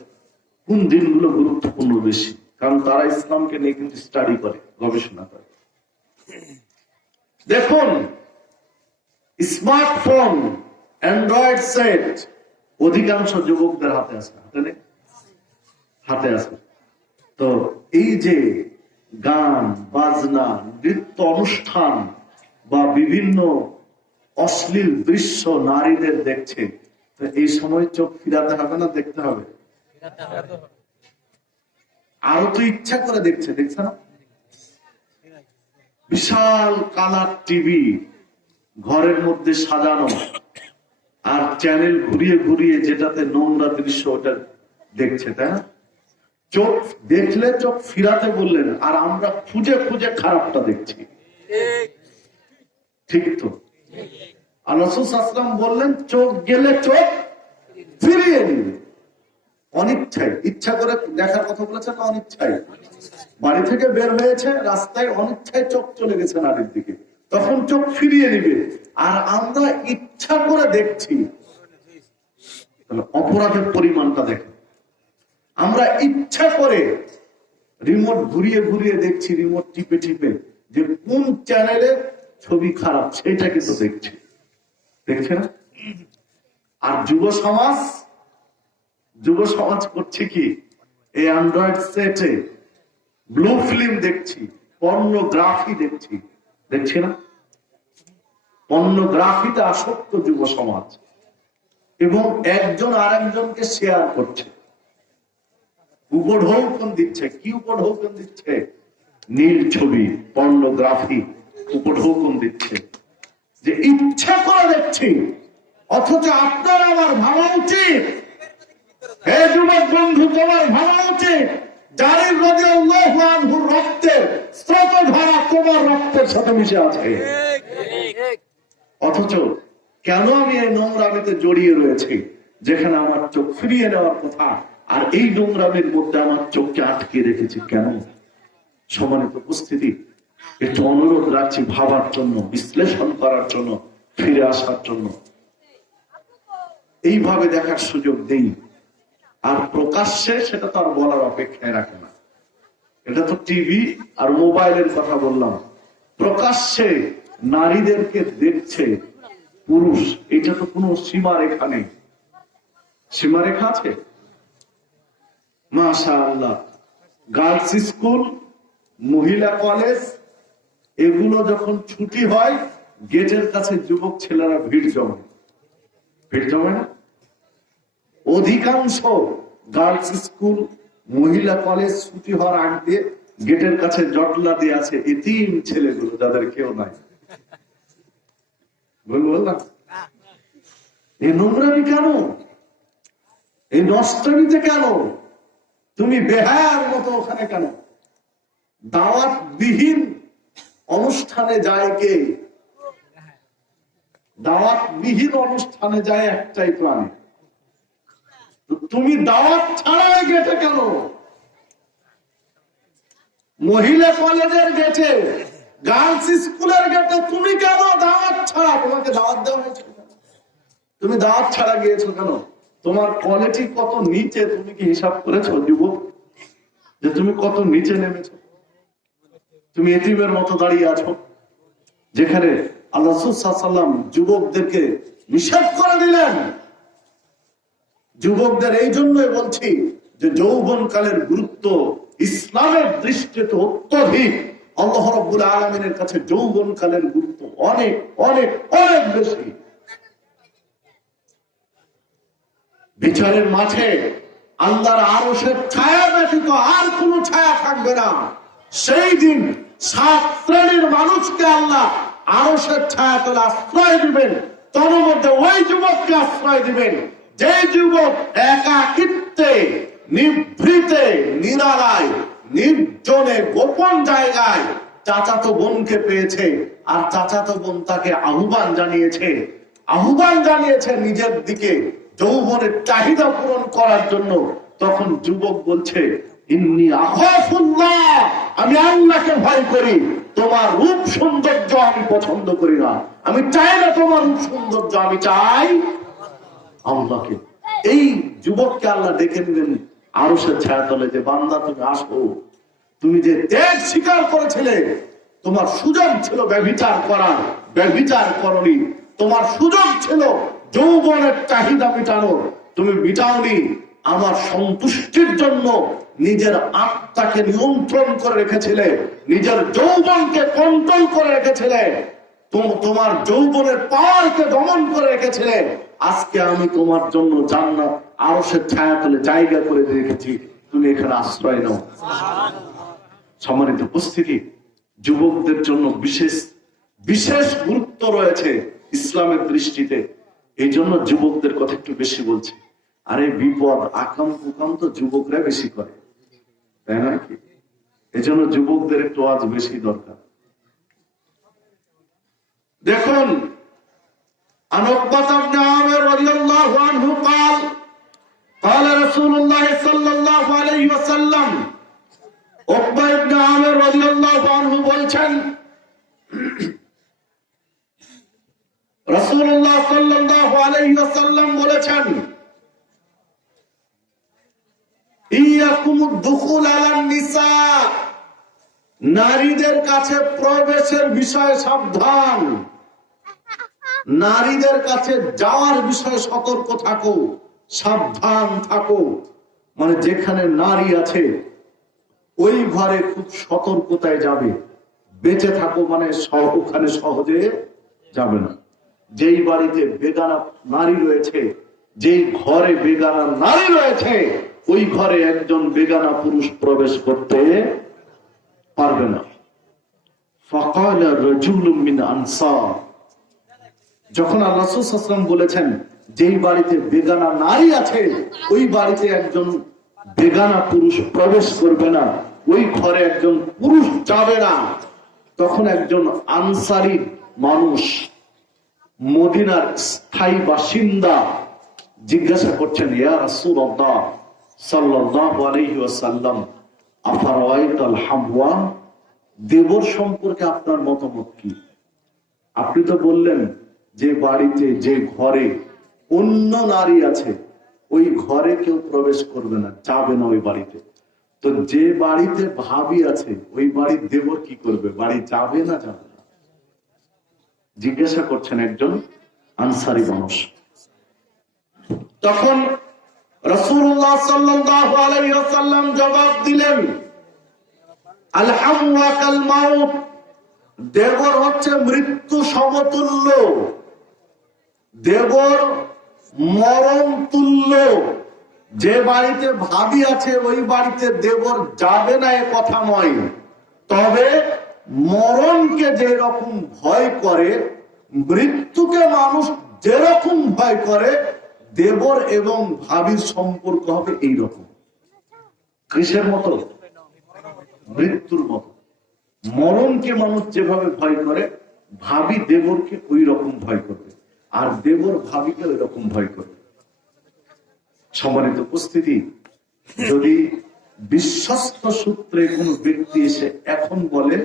কোন দিনগুলো গুরুত্বপূর্ণ বেশি, কারণ তারা ইসলামকে নিয়ে কিন্তু স্টাডি করে, গবেষণা করে। দেখুন, স্মার্টফোন, অ্যান্ড্রয়েড সেট অধিকাংশ যুবকদের হাতে আছে, হাতে নেই? হাতে আছে। তো এই যে গান বাজনা, নৃত্য অনুষ্ঠান বা বিভিন্ন অশ্লীল দৃশ্য নারীদের দেখছে, তো এই সময় চোখ ফিরাতে হবে না দেখতে হবে? আরো তো ইচ্ছা করে দেখছে, দেখছে না? বিশাল কালার টিভি ঘরের মধ্যে সাজানো, আর চ্যানেল ঘুরিয়ে ঘুরিয়ে যেটাতে নোংরা দৃশ্য ওটা দেখছে, তাই না? চোখ দেখলে চোখ ফিরাতে বললেন, আর আমরা খুঁজে খুঁজে খারাপটা দেখছি। ঠিক তো? আল্লাহ রাসূল সাল্লাল্লাহু আলাইহি ওয়াসাল্লাম বললেন, চোখ গেলে চোখ ফিরিয়ে নিবে। অনিচ্ছায়, ইচ্ছা করে দেখার কথা বলেছে না? অনিচ্ছায় বাড়ি থেকে বের হয়েছে, রাস্তায় অনিচ্ছায় চোখ চলে গেছে নারীর দিকে, তখন চোখ ফিরিয়ে নিবে। আর আমরা ইচ্ছা করে দেখছি, অপরাধের পরিমাণটা দেখো। আমরা ইচ্ছা করে রিমোট ঘুরিয়ে ঘুরিয়ে দেখছি, রিমোট টিপে টিপে, যে কোন চ্যানেলে ছবি খারাপ সেটা কিন্তু দেখছি, দেখছে না? আর যুব সমাজ করছে কি? এই অ্যান্ড্রয়েড সেটে ব্লু ফিল্ম দেখছি, পর্নোগ্রাফি দেখছি, দেখছি না? পর্নোগ্রাফিতে আসক্ত যুব সমাজ। এবং একজন আরেকজনকে শেয়ার করছে, উপঢৌকন দিচ্ছে। কি উপঢৌকন দিচ্ছে? নীল ছবি, পর্নোগ্রাফি উপঢৌকন দিচ্ছে, যে ইচ্ছা করে দেখছি। অথচ আপনার আমার ভাবা উচিত, হে যুবক বন্ধু, তোমার ভাবা উচিত জারির রাদিয়াল্লাহু আনহুর রক্তের স্রোত ধারা তোমার রক্তের সাথে মিশে আছে। অথচ কেন আমি এই নোংরামিতে জড়িয়ে রয়েছি, যেখানে আমার চোখ ফিরিয়ে নেওয়ার কথা, আর এই নোংরামির মধ্যে আমার চোখকে আটকে রেখেছি কেন? সম্মানিত উপস্থিতি, একটু অনুরোধ রাখছি ভাবার জন্য, বিশ্লেষণ করার জন্য, ফিরে আসার জন্য। এইভাবে দেখার সুযোগ দেই। আর প্রকাশ্যে সেটা তো আর বলার অপেক্ষায় রাখে না। এটা তো টিভি আর মোবাইলের কথা বললাম। প্রকাশ্যে নারীদেরকে দেখছে পুরুষ, এটা তো কোনো সীমারেখা নেই। সীমারেখা আছে? মাশাআল্লাহ, গার্লস স্কুল, মহিলা কলেজ, এগুলো যখন ছুটি হয় গেটের কাছে যুবক ছেলেরা ভিড় জমে। ভিড় জমে না? অধিকাংশ গার্লস স্কুল, মহিলা কলেজ ছুটি হওয়ার আগ দিয়ে গেটের কাছে জটলা দিয়ে আছে এতিম ছেলেগুলো, যাদের কেউ নাই। বললাম এই নোংরামি কেন? এই নষ্টমিতে কেন? তুমি বেহায়ার মতো ওখানে কেন? দাওয়াত বিহীন অনুষ্ঠানে যায় কে? দাওয়াত বিহীন অনুষ্ঠানে যায় একটাই প্রাণী। তুমি দাওয়াত ছাড়াই গেটে কেন? মহিলা কলেজের গেটে, গার্লস স্কুলের গেটে তুমি কেন দাওয়াত ছাড়া? তোমাকে দাওয়াত দেওয়া হয়েছে, তুমি দাওয়াত ছাড়া গিয়েছো কেন? তোমার কোয়ালিটি কত নিচে, তুমি কি হিসাব করেছো যুবক, যে তুমি কত নিচে নেমেছো? তুমি এতিমের মতো দাঁড়িয়ে আছো, যেখানে আল্লাহ রাসূল সাল্লাল্লাহু আলাইহি ওয়াসাল্লাম যুবকদেরকে নিষেধ করে দিলেন। যুবকদের এই জন্যই বলছি যে যৌবনকালের গুরুত্ব ইসলামের দৃষ্টিতে অত্যধিক। আল্লাহ রাব্বুল আলামিনের কাছে যৌবনকালের গুরুত্ব অনেক অনেক অনেক বেশি। বিচারের মাঠে আল্লাহর আরশের ছায়া ব্যতীত আর কোন ছায়া থাকবে না। সেই দিন 7 শ্রেণীর মানুষকে আল্লাহ আরশের ছায়া তলে আশ্রয় দিবেন। তার মধ্যে ওই যুবককে আশ্রয় দিবেন যে যুবক একাকিত্বে, নিভৃতে, নিরালায়, নির্জনে, গোপন জায়গায় চাচাতো বোনকে পেয়েছে, আর চাচাতো বোন তাকে আহ্বান জানিয়েছে নিজের দিকে যৌবনের চাহিদা পূরণ করার জন্য। তখন যুবক বলছে, ইন্নী আখাফুল্লাহ, আমি আল্লাহকে ভয় করি, তোমার রূপ সৌন্দর্য আমি পছন্দ করি না। আমি চাই না তোমার রূপ সৌন্দর্য, আমি চাই আল্লাহকে। এই যুবককে আল্লাহ ডেকে নিলেন আরশের ছায়াতলে, যে বান্দা তুমি আসো, তুমি যে ত্যাগ স্বীকার করেছিলে, তোমার সুযোগ ছিল ব্যভিচার করার, ব্যভিচার করনি। তোমার সুযোগ ছিল যৌবনের চাহিদা মিটানোর, তুমি মিটাওনি। আমার সন্তুষ্টির জন্য নিজের আত্মাকে নিয়ন্ত্রণ করে রেখেছিলে, নিজের যৌবনকে কন্ট্রোল করে রেখেছিলে, তোমার যৌবনের পাওয়ারকে দমন করে রেখেছিলে। আজকে আমি তোমার জন্য জান্নাত আরশের ছায়াতলে জায়গা করে রেখেছি, তুমি এখানে আশ্রয় নাও। সম্মানিত উপস্থিতি, যুবকদের জন্য বিশেষ বিশেষ গুরুত্ব রয়েছে ইসলামের দৃষ্টিতে। এই জন্য যুবকদের কথা একটু বেশি বলছি। আরে বিপদ আকাম কুকাম তো যুবকরা বেশি করে, তাই না কি? এই জন্য যুবকদের একটু আজ বেশি দরকার। দেখুন, عن عقبة بن عامر رضي الله عنه قال قال رسول الله صلى الله عليه وسلم, عقبة بن عامر رضي الله عنه বলছেন, রাসূলুল্লাহ সাল্লাল্লাহু আলাইহি ওয়াসাল্লাম বলেছেন, ইয়াকুমুদ দুখুল আলান নিসা, নারীদের কাছে প্রবেশের বিষয়ে সাবধান, নারীদের কাছে যাওয়ার বিষয়ে সতর্ক থাকো, সাবধান থাকো। মানে যেখানে নারী আছে ওই ঘরে খুব সতর্কতায় যাবে, বেঁচে থাকো, মানে ওখানে সহজে যাবে না। যেই বাড়িতে বেগানা নারী রয়েছে, যে ঘরে বেগানা নারী রয়েছে ওই ঘরে একজন বেগানা পুরুষ প্রবেশ করতে পারবে না। ফাকাল রাজুলুম মিন আনসার, যখন আল্লাহ রাসূল সাল্লাল্লাহু আলাইহি ওয়াসাল্লাম বলেছেন যেই বাড়িতে বেগানা নারী আছে ওই বাড়িতে একজন বেগানা পুরুষ প্রবেশ করবে না, ওই ঘরে একজন পুরুষ যাবে না, তখন একজন আনসারী মানুষ, মদিনার স্থায়ী বাসিন্দা জিজ্ঞাসা করছেন, ইয়া রাসূলুল্লাহ সাল্লাল্লাহু আলাইহি ওয়াসাল্লাম, আফারাআইতাল হামওয়া, দেবর সম্পর্কে আপনার মতামত কি? আপনি তো বললেন যে বাড়িতে যে ঘরে অন্য নারী আছে ওই ঘরে কেউ প্রবেশ করবে না, যাবে না ওই বাড়িতে। তো যে বাড়িতে ভাবি আছে ওই বাড়ির দেবর কি করবে? বাড়ি যাবে না যাবে না? জিজ্ঞাসা করছেন একজন আনসারী মানুষ। তখন রাসূলুল্লাহ সাল্লাল্লাহু আলাইহি ওয়াসাল্লাম জবাব দিলেন, আল হামওয়া কাল মাউত, দেবর হচ্ছে মৃত্যু সমতুল্য, দেবর মরণ তুল্য। যে বাড়িতে ভাবি আছে ওই বাড়িতে দেবর যাবে না এ কথা নয়, তবে মরণকে যে রকম ভয় করে, মৃত্যুকে মানুষ যেরকম ভয় করে, দেবর এবং ভাবির সম্পর্ক হবে এইরকম। কিসের মতো? মৃত্যুর মতো। মরণকে মানুষ যেভাবে ভয় করে, ভাবি দেবরকে ওই রকম ভয় করবে, আর দেবর ভাবিকে ওই রকম ভয় করবে। সম্মানিত উপস্থিতি, যদি বিশ্বস্ত সূত্রে কোনো ব্যক্তি এসে এখন বলে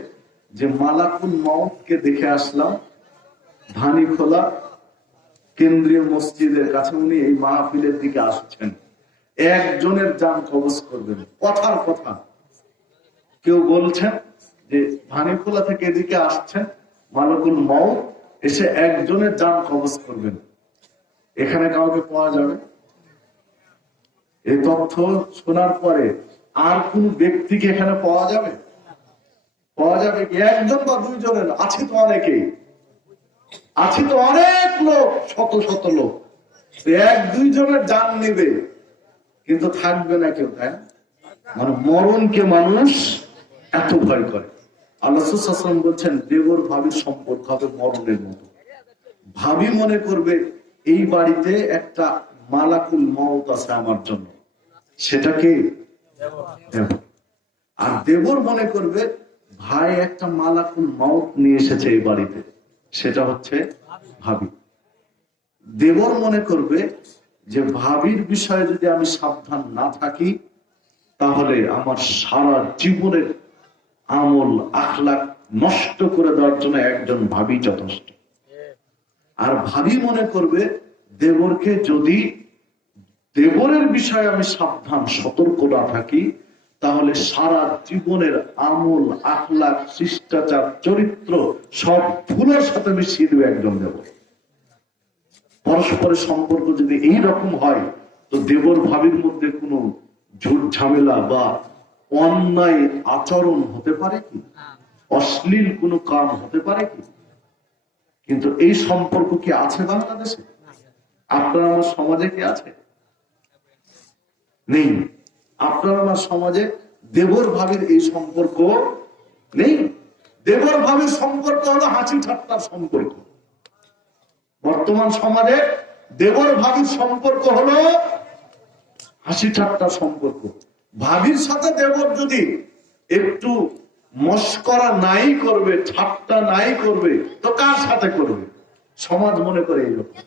যে মালাকুল মউতকে দেখে আসলাম ধানীখোলা কেন্দ্রীয় মসজিদের কাছে, উনি এই মাহফিলের দিকে আসছেন, একজনের জান কবজ করবেন, কথার কথা। কেউ বলছেন যে ধানীখোলা থেকে এদিকে আসছেন মালাকুল মউত, এসে একজনের জান কবজ করবেন, এখানে কাউকে পাওয়া যাবে? এই তথ্য শোনার পরে আর কোন ব্যক্তিকে এখানে পাওয়া যাবে? পাওয়া যাবে কি? একজন বা দুইজনের? আছে তো অনেকেই, আছে তো অনেক লোক, শত শত লোক, এক দুইজনের জান নেবে কিন্তু থাকবে না কেউ, তাই? মানে মরণকে মানুষ এত ভয় করে। আল্লাহ রাসূল সাল্লাল্লাহু আলাইহি ওয়াসাল্লাম বলছেন দেবর ভাবির সম্পর্ক হবে মরণের মতো। ভাবি মনে করবে এই বাড়িতে একটা মালাকুল মউত আছে আমার জন্য, সেটাকে দেবর। আর দেবর মনে করবে ভাই একটা মালাকুল মউত নিয়ে এসেছে এই বাড়িতে, সেটা হচ্ছে ভাবি। দেবর মনে করবে যে ভাবির বিষয়ে যদি আমি সাবধান না থাকি তাহলে আমার সারা জীবনের আমল আখলাক নষ্ট করে দেওয়ার জন্য একজন ভাবি যথেষ্ট। আর ভাবি মনে করবে দেবরকে যদি দেবরের বিষয়ে আমি সাবধান সতর্ক না থাকি তাহলে সারা জীবনের আমল আখলাক শিষ্টাচার চরিত্র সব ভুলের সাথে মিশিয়ে দেবে একজন দেবর। পরস্পরের সম্পর্ক যদি এইরকম হয় তো দেবর ভাবির মধ্যে কোনো ঝুট ঝামেলা বা অন্যায় আচরণ হতে পারে কি? অশ্লীল কোনো কাম হতে পারে কি? কিন্তু এই সম্পর্ক কি আছে বাংলাদেশে? আপনার আমার সমাজে কি আছে? নেই। আপনার আমার সমাজে দেবর ভাবির এই সম্পর্ক নেই। দেবর ভাবির সম্পর্ক হলো হাসি ঠাট্টার সম্পর্ক। বর্তমান সমাজে দেবর ভাবির সম্পর্ক হলো হাসি ঠাট্টার সম্পর্ক। ভাবির সাথে দেবর যদি একটু মস্করা নাই করবে, ঠাট্টা নাই করবে, তো কার সাথে করবে? সমাজ মনে করে এইরকম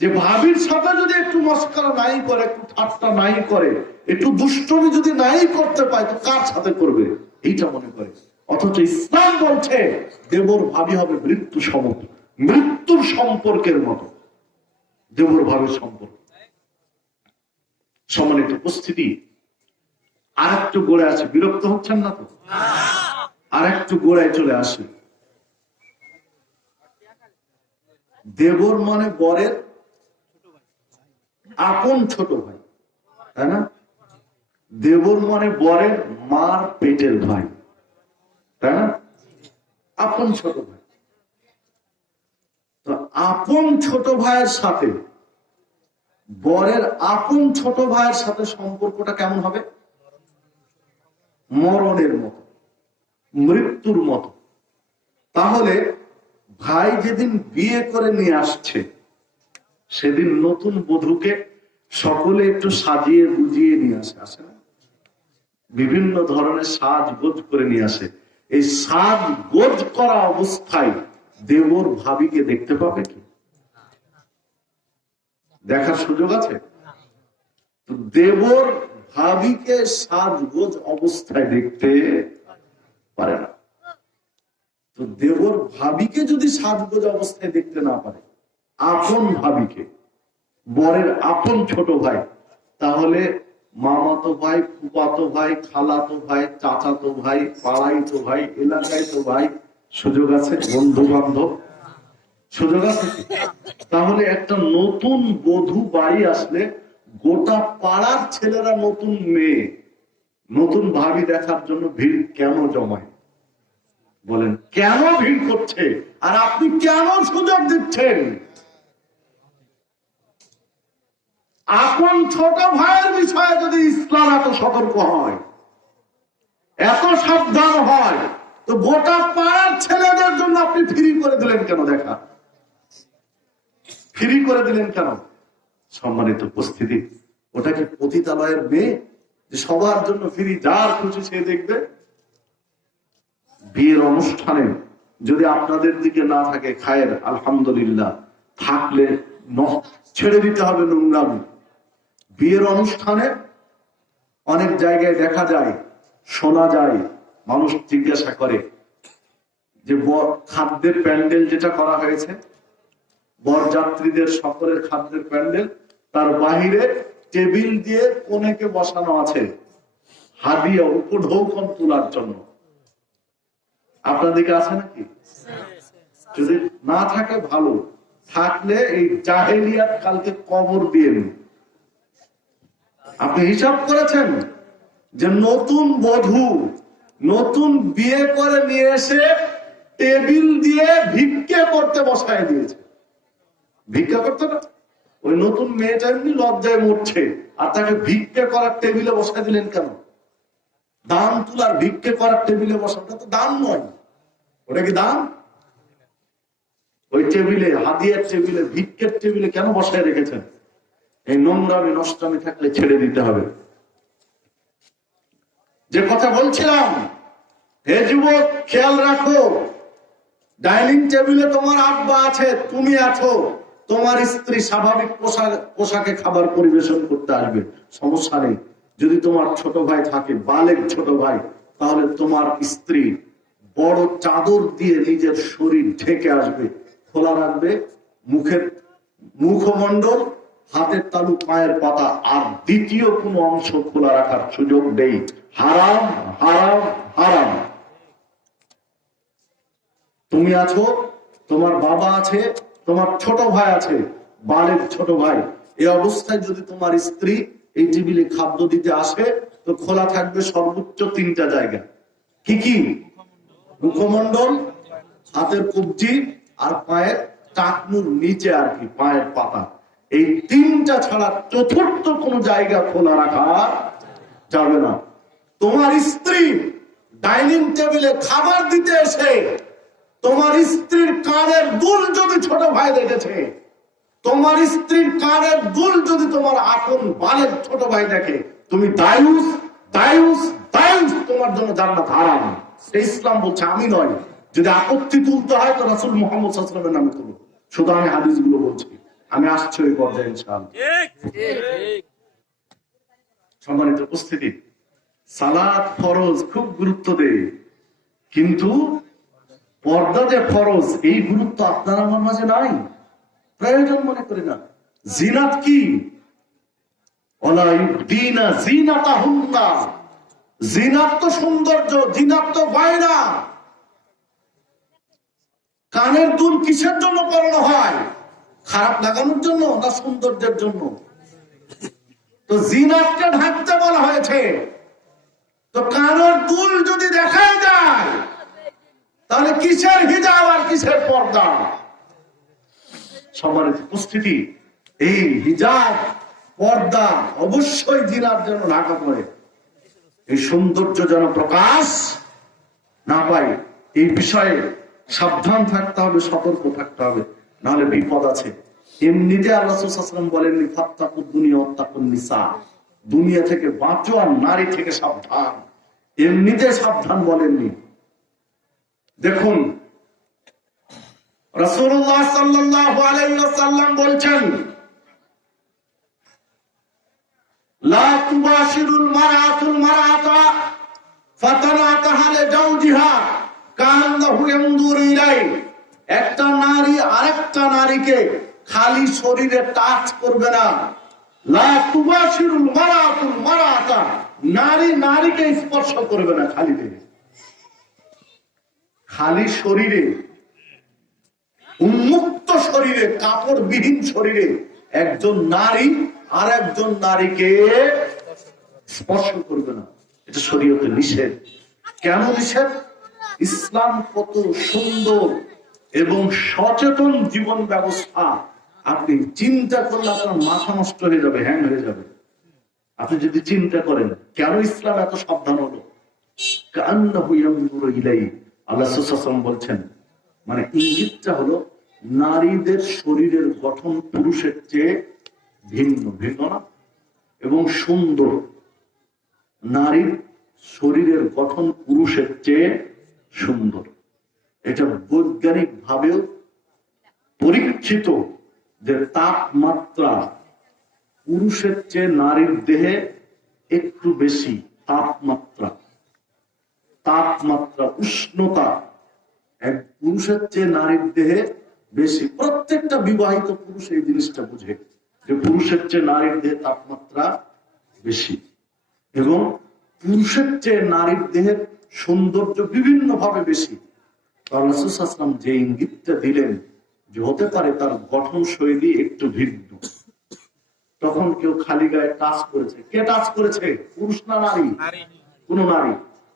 যে ভাবির সাথে যদি একটু মস্করা নাই করে, একটু ঠাট্টা নাই করে, একটু দুষ্টমি যদি নাই করতে পায় তো কার সাথে করবে? এইটা মনে করে। অথচ ইসলাম বলছে দেবর ভাবি হবে মৃত্যু সমতুল্য, মৃত্যুর সম্পর্কের মতো দেবর ভাবির সম্পর্ক। সম্মানিত উপস্থিতি, আর একটু গোড়ায় আছে, বিরক্ত হচ্ছেন না তো? আর একটু গোড়ায় চলে আসে। দেবর মানে বরের আপন ছোট ভাই, তাই না? দেবর মানে বরের মার পেটের ভাই, তাই না? আপন ছোট ভাই। তো আপন ছোট ভাইয়ের সাথে বরের আপন ছোট ভাইয়ের সাথে সম্পর্কটা কেমন হবে? মরণের মতো, মৃত্যুর মতো। তাহলে ভাই যেদিন বিয়ে করে নিয়ে আসছে, সেদিন নতুন বধূকে সকলে একটু সাজিয়ে বুঝিয়ে নিয়ে আসে না? বিভিন্ন ধরনের সাজগোজ করে নিয়ে আসে। এই সাজগোজ করা অবস্থায় দেবর ভাবিকে দেখতে পাবে কি? দেখার সুযোগ আছে? দেবর ভাবিকে সাজগোজ অবস্থায় দেখতে পারে না। তো দেবর ভাবিকে যদি সাজগোজ অবস্থায় দেখতে না পারে, আপন ভাবিকে, বরের আপন ছোট ভাই, তাহলে মামাতো ভাই, ফুফাতো ভাই, খালাতো ভাই, চাচাতো ভাই, পাড়াইতো ভাই, এলাকায় তো ভাই, সুযোগ আছে? বন্ধু বান্ধব সুযোগ আছে? তাহলে একটা নতুন বধূ বাড়ি আসলে গোটা পাড়ার ছেলেরা নতুন মেয়ে, নতুন ভাবি দেখার জন্য ভিড় কেন জমায়? বলেন কেন ভিড় করছে? আর আপনি কেন সুযোগ দিচ্ছেন? আপন ছোট ভাইয়ের বিষয়ে যদি ইসলাম এত সতর্ক হয়, এত সাবধান হয়, তো গোটা পাড়ার ছেলেদের জন্য আপনি ফ্রি করে দিলেন কেন? দেখা ফ্রি করে দিলেন কেন? সম্মানিত উপস্থিতি, ওটা কি পতিতালয়ের মেয়ে যে সবার জন্য ফ্রি, যার খুশি সে দেখবে? বিয়ের অনুষ্ঠানে যদি আপনাদের দিকে না থাকে, খায়ের আলহামদুলিল্লাহ, থাকলে ছেড়ে দিতে হবে নোংরামি। বিয়ের অনুষ্ঠানে অনেক জায়গায় দেখা যায়, শোনা যায়, মানুষ জিজ্ঞাসা করে যে খাদ্যের প্যান্ডেল যেটা করা হয়েছে, বরযাত্রীদের সকলের খাদ্যের প্যান্ডেল, তার বাহিরে টেবিল দিয়ে কোনেকে বসানো আছে হাদিয়া, উপঢৌকন তোলার জন্য। আপনাদিকে আছে নাকি? যদি না থাকে ভালো, থাকলে এই জাহেলিয়াত কালকে কবর দিয়ে নিন। আপনি হিসাব করেছেন যে নতুন বধূ নতুন বিয়ে করে নিয়ে এসে টেবিল দিয়ে ভিক্ষা করতে বসায় দিয়েছে। ভিক্ষা করতে না, ওই নতুন মেয়েটা এমনি লজ্জায় মরছে, আর তাকে ভিক্ষা করার টেবিলে বসায় দিলেন কেন? দান তোলার ভিক্ষা করার টেবিলে বসাটা তো দান নয়। ওটা কি দান? ওই টেবিলে, হাদিয়ার টেবিলে, ভিক্ষের টেবিলে কেন বসায় রেখেছেন? এই নোংরামি নষ্টামি থাকলে ছেড়ে দিতে হবে। যে কথা বলছিলাম, হে যুবক, খেয়াল রাখো, ডাইনিং টেবিলে তোমার আব্বা আছে, তুমি আছো, তোমার স্ত্রী স্বাভাবিক পোশাকে খাবার পরিবেশন করতে আসবে, সমস্যা নেই। যদি তোমার ছোট ভাই থাকে, বালেক ছোট ভাই, তাহলে তোমার স্ত্রী বড় চাদর দিয়ে নিজের শরীর ঢেকে আসবে, খোলা রাখবে মুখমণ্ডল, হাতের তালু, পায়ের পাতা, আর দ্বিতীয় কোনো অংশ খোলা রাখার সুযোগ নেই। হারাম, হারাম, হারাম। তুমি আছো, তোমার বাবা আছে, তোমার ছোট ভাই আছে, বালের ছোট ভাই, এই অবস্থায় যদি তোমার স্ত্রী এই টেবিলে খাদ্য দিতে আসে, তো খোলা থাকবে সর্বোচ্চ 3টা জায়গা। কি কি? মুখমণ্ডল, হাতের কবজি, আর পায়ের টাকনুর নিচে আর কি, পায়ের পাতা। এই 3টা ছাড়া চতুর্থ কোন জায়গা খোলা রাখা যাবে না। তোমার স্ত্রী ডাইনিং টেবিলে খাবার দিতে এসে তোমার স্ত্রীর কানের দুল যদি ছোট ভাই দেখেছে, তোমার স্ত্রীর কানের দুল যদি তোমার আপন বালের ছোট ভাই দেখে, তুমি দায়ুস, দায়ুস, দায়ুস, তোমার জন্য জান্নাত হারাম। ইসলাম বলছে, আমি নয়। যদি আপত্তি তুলতে হয় তো রাসূল মুহাম্মদ সাল্লাল্লাহু আলাইহি ওয়াসাল্লামের নামে তুলো। শুধু আমি হাদিসগুলো বলছি, আমি আসছি ওই পর্যায়ে ইনশাআল্লাহ। সম্মানিত উপস্থিতি, সালাত ফরজ, খুব গুরুত্ব দেয়, কিন্তু পর্দা যে ফরজ, এই গুরুত্ব আপনার আমার মাঝে নাই, প্রয়োজন মনে করি না। জিনাত কি? ওয়ালা ইউবদিনা জিনাতাহুন্না, জিনাত তো সৌন্দর্য, জিনাত তো গয়না। কানের দুল কিসের জন্য পরানো হয়? খারাপ লাগানোর জন্য না সৌন্দর্যের জন্য? তো জিনাতকে ঢাকতে বলা হয়েছে। তো কানের দুল যদি দেখা যায়, তাহলে কিসের হিজাব আর কিসের পর্দা? সম্মানিত উপস্থিতি, এই হিজাব পর্দা অবশ্যই জিনার যেন ঢাকা পড়ে, এই সৌন্দর্য যেন প্রকাশ না পায়। এই বিষয়ে সাবধান থাকতে হবে, সতর্ক থাকতে হবে, নাহলে বিপদ আছে। এমনিতে আল্লাহ রাসূল সাল্লাল্লাহু আলাইহি ওয়াসাল্লাম বলেননি ফাত্তাকুদ দুনিয়া ওয়াত্তাকুন নিসা, দুনিয়া থেকে বাঁচো আর নারী থেকে সাবধান, এমনিতে সাবধান বলেননি। দেখুন রাসূলুল্লাহ সাল্লাল্লাহু আলাইহি ওয়াসাল্লাম বলছেন লা তুবাশিরুল মারাতুল মারাতা ফাতানাতাহা লিজাওজিহা কান্নাহু ইয়ানজুরু ইলাই। একটা নারী আরেকটা নারীকে খালি শরীরে টাচ করবে না। লা তুবাশিরুল মারাতুল মারাতা, নারী নারীকে স্পর্শ করবে না খালি দেহে, খালি শরীরে, উন্মুক্ত শরীরে, কাপড়বিহীন শরীরে একজন নারী আর একজন নারীকে স্পর্শ করবে না। এটা শরীয়তে নিষেধ। কেন নিষেধ? ইসলাম কত সুন্দর এবং সচেতন জীবন ব্যবস্থা, আপনি চিন্তা করলে আপনার মাথা নষ্ট হয়ে যাবে, হ্যাং হয়ে যাবে। আপনি যদি চিন্তা করেন কেন ইসলাম এত সাবধান হলো, কান্নাহু ইয়ানজুরু ইলাইহি, আল্লাহ সাল্লাল্লাহু আলাইহি ওয়াসাল্লাম বলছেন, মানে ইঙ্গিতটা হলো নারীদের শরীরের গঠন পুরুষের চেয়ে ভিন্ন, ভিন্ন না, এবং সুন্দর। নারীর শরীরের গঠন পুরুষের চেয়ে সুন্দর, এটা বৈজ্ঞানিক ভাবেও পরীক্ষিত যে তাপমাত্রা পুরুষের চেয়ে নারীর দেহে একটু বেশি। তাপমাত্রা উষ্ণতা এক পুরুষের চেয়ে নারীর দেহে বেশি। প্রত্যেকটা বিবাহিত পুরুষ এই জিনিসটা বুঝে যে পুরুষের চেয়ে নারীর দেহে তাপমাত্রা বেশি, এবং পুরুষের চেয়ে নারীর দেহের সৌন্দর্য বিভিন্ন ভাবে বেশি। রাসূল সাল্লাল্লাহু আলাইহি ওয়াসাল্লাম যে ইঙ্গিতটা দিলেন যে হতে পারে তার গঠন শৈলী একটু ভিন্ন। তখন কেউ খালি গায়ে টাচ করেছে, কে টাচ করেছে? পুরুষ না নারী?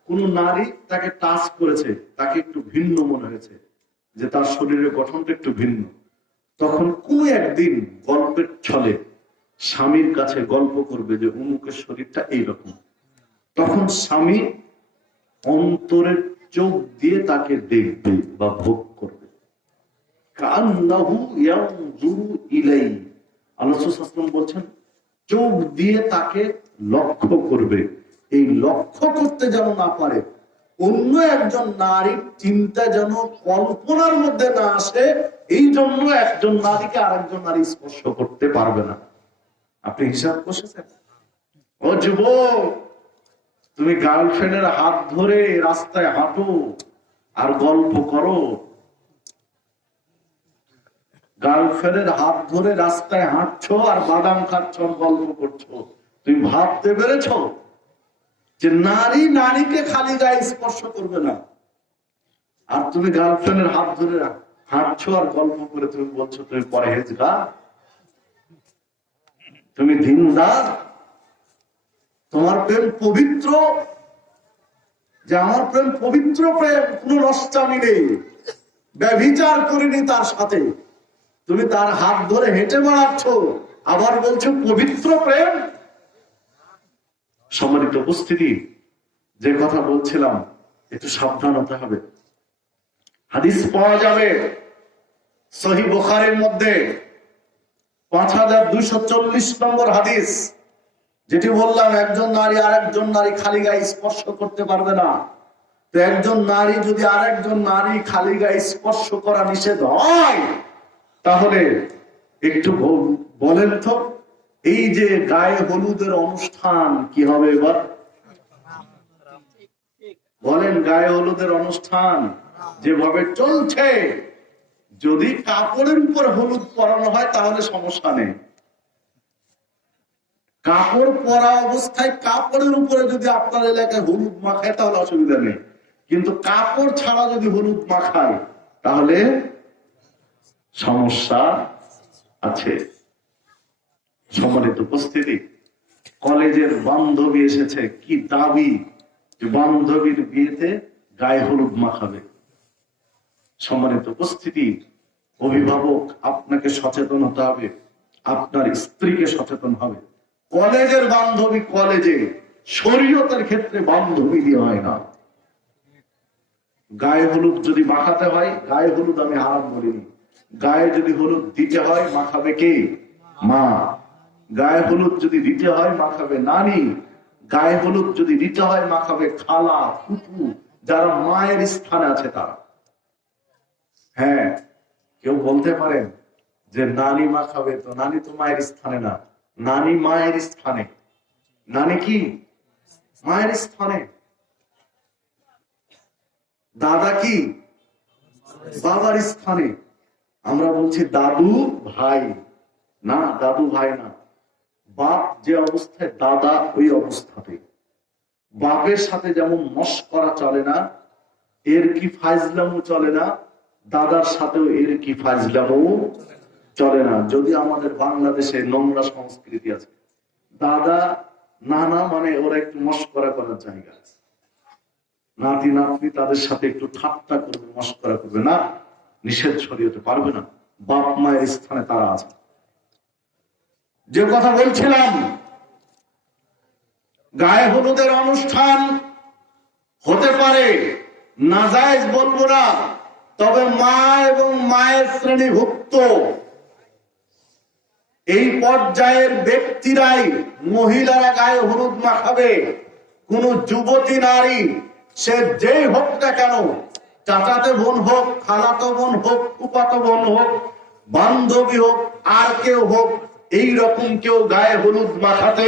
কোন নারী তাকে টাচ করেছে, তাকে একটু ভিন্ন মনে হয়েছে, যে তার শরীরের গঠনটা একটু ভিন্ন। তখন কোন একদিন গল্পের ছলে স্বামীর কাছে গল্প করবে যে অমুকের শরীরটা এইরকম, তখন স্বামী অন্তরের চোখ দিয়ে তাকে দেখবে বা ভোগ করবে। কান্নাহু ইয়ানজুরু ইলাইহি, আল্লাহ রাসূল সাল্লাল্লাহু আলাইহি ওয়াসাল্লাম বলছেন চোখ দিয়ে তাকে লক্ষ্য করবে। এই লক্ষ্য করতে যেন না পারে, অন্য একজন নারীর চিন্তা যেন কল্পনার মধ্যে না আসে, এই জন্য একজন নারীকে আরেকজন নারী স্পর্শ করতে পারবে না। আপনি হিসাব করছেন? ও যুবক, তুমি গার্লফ্রেন্ডের হাত ধরে রাস্তায় হাঁটো আর গল্প করো, গার্লফ্রেন্ডের হাত ধরে রাস্তায় হাঁটছো আর বাদাম খাচ্ছ আর গল্প করছো, তুমি ভাবতে পেরেছো যে নারী নারীকে খালি গায়ে স্পর্শ করবে না? আর তুমি গার্লফ্রেন্ডের হাত ধরে হাঁটছো আর গল্প করে তুমি বলছো তুমি পরহেজগার, তুমি দিনদার, তোমার প্রেম পবিত্র, যে আমার প্রেম পবিত্র প্রেম, কোন নষ্টামি নেই, ব্যভিচার করিনি তার সাথে, তুমি তার হাত ধরে হেঁটে বেড়াচ্ছ আবার বলছো পবিত্র প্রেম। সম্মানিত উপস্থিতি, যে কথা বলছিলাম একটু সাবধান হতে হবে। হাদিস পাওয়া যাবে সহিহ বুখারীর মধ্যে 5240 নম্বর হাদিস, যেটি বললাম একজন নারী আরেকজন নারী খালি গায়ে স্পর্শ করতে পারবে না। তো একজন নারী যদি আরেকজন নারী খালি গায়ে স্পর্শ করা নিষেধ হয়, তাহলে একটু বলেন তো, এই যে গায়ে হলুদের অনুষ্ঠান কি হবে এবার? বলেন, গায়ে হলুদের অনুষ্ঠান যেভাবে চলছে, যদি কাপড়ের উপর হলুদ পরানো হয় তাহলে সমস্যা নেই। কাপড় পরা অবস্থায় কাপড়ের উপরে যদি আপনার এলাকায় হলুদ মাখায় তাহলে অসুবিধা নেই, কিন্তু কাপড় ছাড়া যদি হলুদ মাখায় তাহলে সমস্যা আছে। সম্মানিত উপস্থিতি, কলেজের বান্ধবী এসেছে, কি দাবি যে বান্ধবীর বিয়েতে গায়ে হলুদ মাখাবে। সম্মানিত উপস্থিতি, অভিভাবক আপনাকে সচেতন হতে হবে, আপনার স্ত্রীকে সচেতন হবে। কলেজের বান্ধবী কলেজে, শরীয়তের ক্ষেত্রে বান্ধবী দিয়ে হয় না। গায়ে হলুদ যদি মাখাতে হয়, গায়ে হলুদ আমি হারাম বলিনি, গায়ে যদি হলুদ দিতে হয় মাখাবে কে? মা। গায়ে হলুদ যদি দিতে হয় মাখাবে নানি। গায়ে হলুদ যদি দিতে হয় মাখাবে খালা, ফুপু, যারা মায়ের স্থানে আছে তারা। হ্যাঁ, কেউ বলতে পারেন যে নানি মাখাবে, তো নানি তো মায়ের স্থানে না। নানি মায়ের স্থানে। নানি কি? মায়ের স্থানে। দাদা কি? বাবার স্থানে। আমরা বলছি দাদু ভাই, না, দাদু ভাই না। বাপ যে অবস্থায়, দাদা ওই অবস্থাতে। বাপের সাথে যেমন মশকরা চলে না, এর কি ফাজলামও চলে না, দাদার সাথেও এর কি ফাজলামও চলে না। যদি আমাদের বাংলাদেশে নোংরা সংস্কৃতি আছে, দাদা নানা মানে ওরা একটু মশকরা করার জায়গা আছে, নাতি নাতনি তাদের সাথে একটু ঠাট্টা করবে, মশকরা করবে না, নিষেধ শরীয়তে পারবে না। বাপ মায়ের স্থানে তারা আছে। যে কথা বলছিলাম, গায়ে হলুদের অনুষ্ঠান হতে পারে, নাজায়েজ বলবো না, তবে মা এবং মায়ের শ্রেণীভুক্ত এই পর্যায়ের ব্যক্তিরাই, মহিলারা গায়ে হলুদ মাখাবে। কোন যুবতী নারী, সে যেই হোক না কেন, চাচাতে বোন হোক, খালাতো বোন হোক, ফুফাতো বোন হোক, বান্ধবী হোক, আর কেউ হোক, এইরকম কেউ গায়ে হলুদ মাখাতে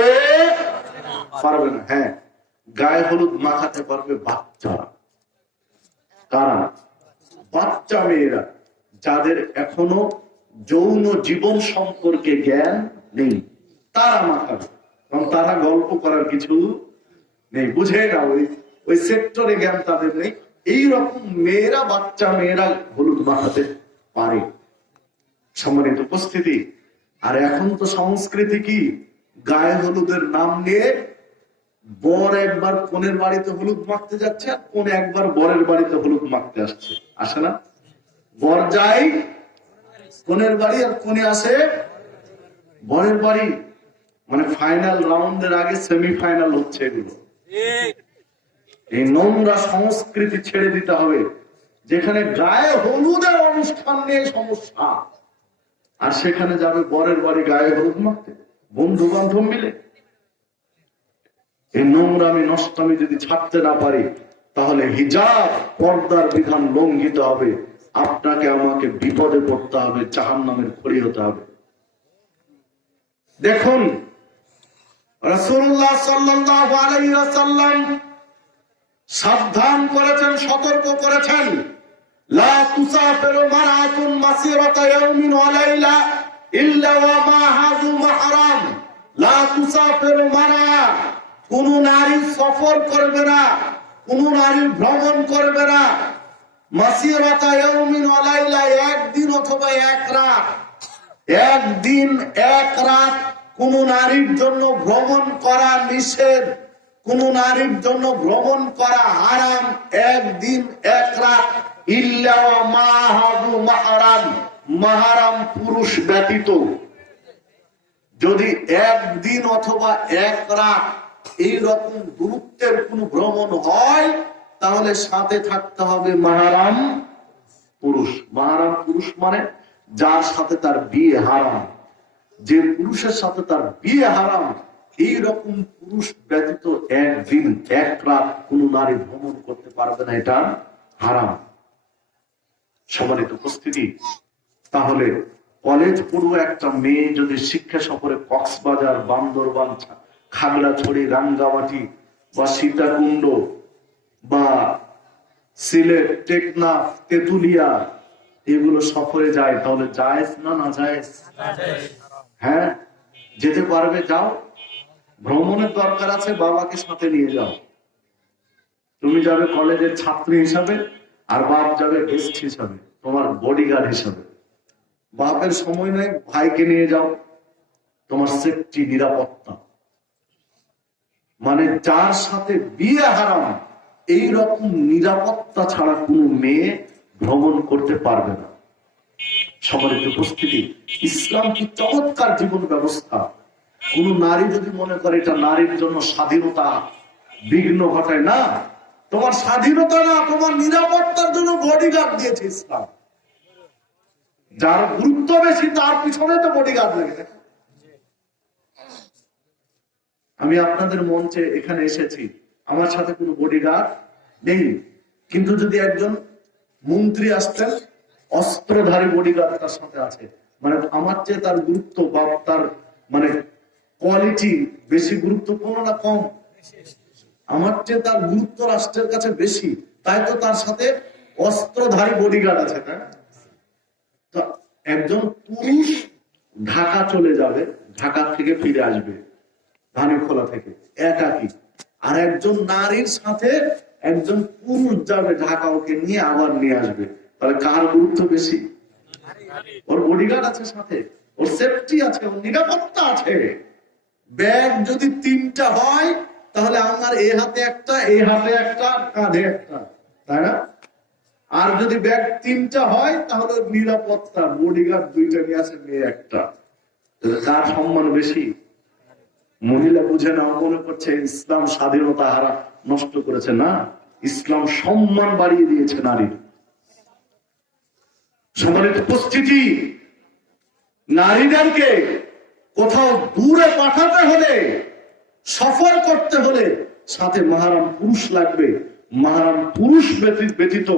পারবে না। হ্যাঁ, গায়ে হলুদ মাখাতে পারবে বাচ্চারা। কারা? বাচ্চা মেয়েরা, যাদের এখনো যৌন জীবন সম্পর্কে জ্ঞান নেই, তারা মাখাবে। কারণ তারা গল্প করার কিছু নেই, বুঝে না, ওই সেক্টরে জ্ঞান তাদের নেই। এইরকম মেয়েরা, বাচ্চা মেয়েরা হলুদ মাখাতে পারে। সম্মানিত উপস্থিতি, আর এখন তো সংস্কৃতি কি, গায়ে হলুদের নাম নিয়ে বর একবার কনের বাড়িতে হলুদ মাখতে যাচ্ছে, আর কোন একবার বরের বাড়িতে হলুদ মাখতে আসছে, আসে না? বর যায় কনের বাড়ি, আর কোনে আসে বরের বাড়ি। মানে ফাইনাল রাউন্ডের আগে সেমিফাইনাল হচ্ছে এগুলো। এই নোংরা সংস্কৃতি ছেড়ে দিতে হবে, যেখানে গায়ে হলুদের অনুষ্ঠান নিয়ে সমস্যা, আর সেখানে যাবে বরের বাড়ি গায়ে হলুদ মাখতে, বন্ধু বান্ধব মিলে। এই নোংরামি নষ্টামি যদি ছাড়তে না পারি, তাহলে হিজাব, পর্দার বিধান লঙ্ঘিত হবে, আপনাকে আমাকে বিপদে পড়তে হবে, জাহান্নামের খড়ি হতে হবে। দেখুন, রাসূলুল্লাহ সাল্লাল্লাহু আলাইহি ওয়াসাল্লাম সাবধান করেছেন, সতর্ক করেছেন, লা তুসাফিরু মারআতুন মাসিরাতা ইয়াউমিন ওয়া লাইলা ইল্লা ওয়া মা'হাযু মাহরাম। লা তুসাফিরু মারআ, কোন নারী সফর করবে না, কোন নারী ভ্রমণ করবে না, মাসিরাতা ইয়াউমিন ওয়া লাইলা, একদিন অথবা এক রাত, একদিন এক রাত কোন নারীর জন্য ভ্রমণ করা নিষেধ, কোন নারীর জন্য ভ্রমণ করা হারাম, একদিন এক রাত, ইল্লা ওয়া মা'হাযু মাহরাম, মাহরাম পুরুষ ব্যতীত। যদি একদিন অথবা এক রাত এইরকম দূরত্বের কোন ভ্রমণ হয়, তাহলে সাথে থাকতে হবে মাহরাম পুরুষ। মাহরাম পুরুষ মানে যার সাথে তার বিয়ে হারাম। যে পুরুষের সাথে তার বিয়ে হারাম, এইরকম পুরুষ ব্যতীত একদিন এক রাত কোন নারী ভ্রমণ করতে পারবে না, এটা হারাম। সম্মানিত উপস্থিতি, তাহলে কলেজ পড়ুয়া একটা মেয়ে যদি শিক্ষা সফরে কক্সবাজার, বান্দরবান, খাগড়াছড়ি, রাঙ্গামাটি বা সীতাকুণ্ড বা সিলেট, টেকনাফ, তেতুলিয়া এগুলো সফরে যায়, তাহলে জায়েজ না না জায়েজ? হ্যাঁ, যেতে পারবে, যাও। ভ্রমণের দরকার আছে, বাবাকে সাথে নিয়ে যাও। তুমি যাবে কলেজের ছাত্রী হিসাবে, আর বাপ যাবে গেস্ট হিসাবে, তোমার বডিগার্ড হিসাবে। বাপের সময় নেই, ভাইকে নিয়ে যাও, তোমার সেফটি, নিরাপত্তা। মানে যার সাথে বিয়ে হারাম, এই রকম নিরাপত্তা ছাড়া কোনো মেয়ে ভ্রমণ করতে পারবে না। সম্মানিত উপস্থিতি, ইসলাম কি চমৎকার জীবন ব্যবস্থা। কোন নারী যদি মনে করে এটা নারীর জন্য স্বাধীনতা বিঘ্ন ঘটায়, না, তোমার স্বাধীনতা না, তোমার নিরাপত্তার জন্য বডিগার্ড দিয়েছে ইসলাম। যার গুরুত্ব বেশি তার পিছনে তো বডিগার্ড লেগে। আমি আপনাদের মঞ্চে এখানে এসেছি, আমার সাথে কোনো বডিগার্ড নেই, কিন্তু যদি একজন মন্ত্রী আসতেন, অস্ত্রধারী বডিগার্ড তার সাথে আছে, মানে আমার চেয়ে তার গুরুত্ব বা তার মানে কোয়ালিটি বেশি গুরুত্বপূর্ণ না কম? আমার চেয়ে তার গুরুত্ব রাষ্ট্রের কাছে বেশি, তাই তো তার সাথে অস্ত্রধারী বডিগার্ড আছে। তাই তো একজন পুরুষ ঢাকা চলে যাবে, ঢাকা থেকে ফিরে আসবে ধানীখোলা থেকে একাকি, আর একজন নারীর সাথে একজন পুরুষ যাবে ঢাকা, ওকে নিয়ে আবার নিয়ে আসবে, তাহলে কার গুরুত্ব বেশি? ওর বডিগার্ড আছে সাথে, ওর সেফটি আছে, ওর নিরাপত্তা আছে। ব্যাগ যদি 3টা হয় তাহলে আমার এ হাতে একটা, এ হাতে একটা, কাঁধে একটা, তাই না? আর যদি ব্যাগ 3টা হয় তাহলে নিরাপত্তা বডিগার্ড 2টা নিয়ে আসে, মেয়ে একটা, কার সম্মান বেশি? মহিলা বুঝে না, মনে করছে ইসলাম স্বাধীনতা হারা নষ্ট করেছে, না, ইসলাম সম্মান বাড়িয়ে দিয়েছে নারীর। সম্মানিত উপস্থিতি, নারীদেরকে কোথাও দূরে পাঠাতে হলে, সফর করতে হলে সাথে মাহারাম পুরুষ লাগবে। মাহারাম পুরুষ ব্যতীত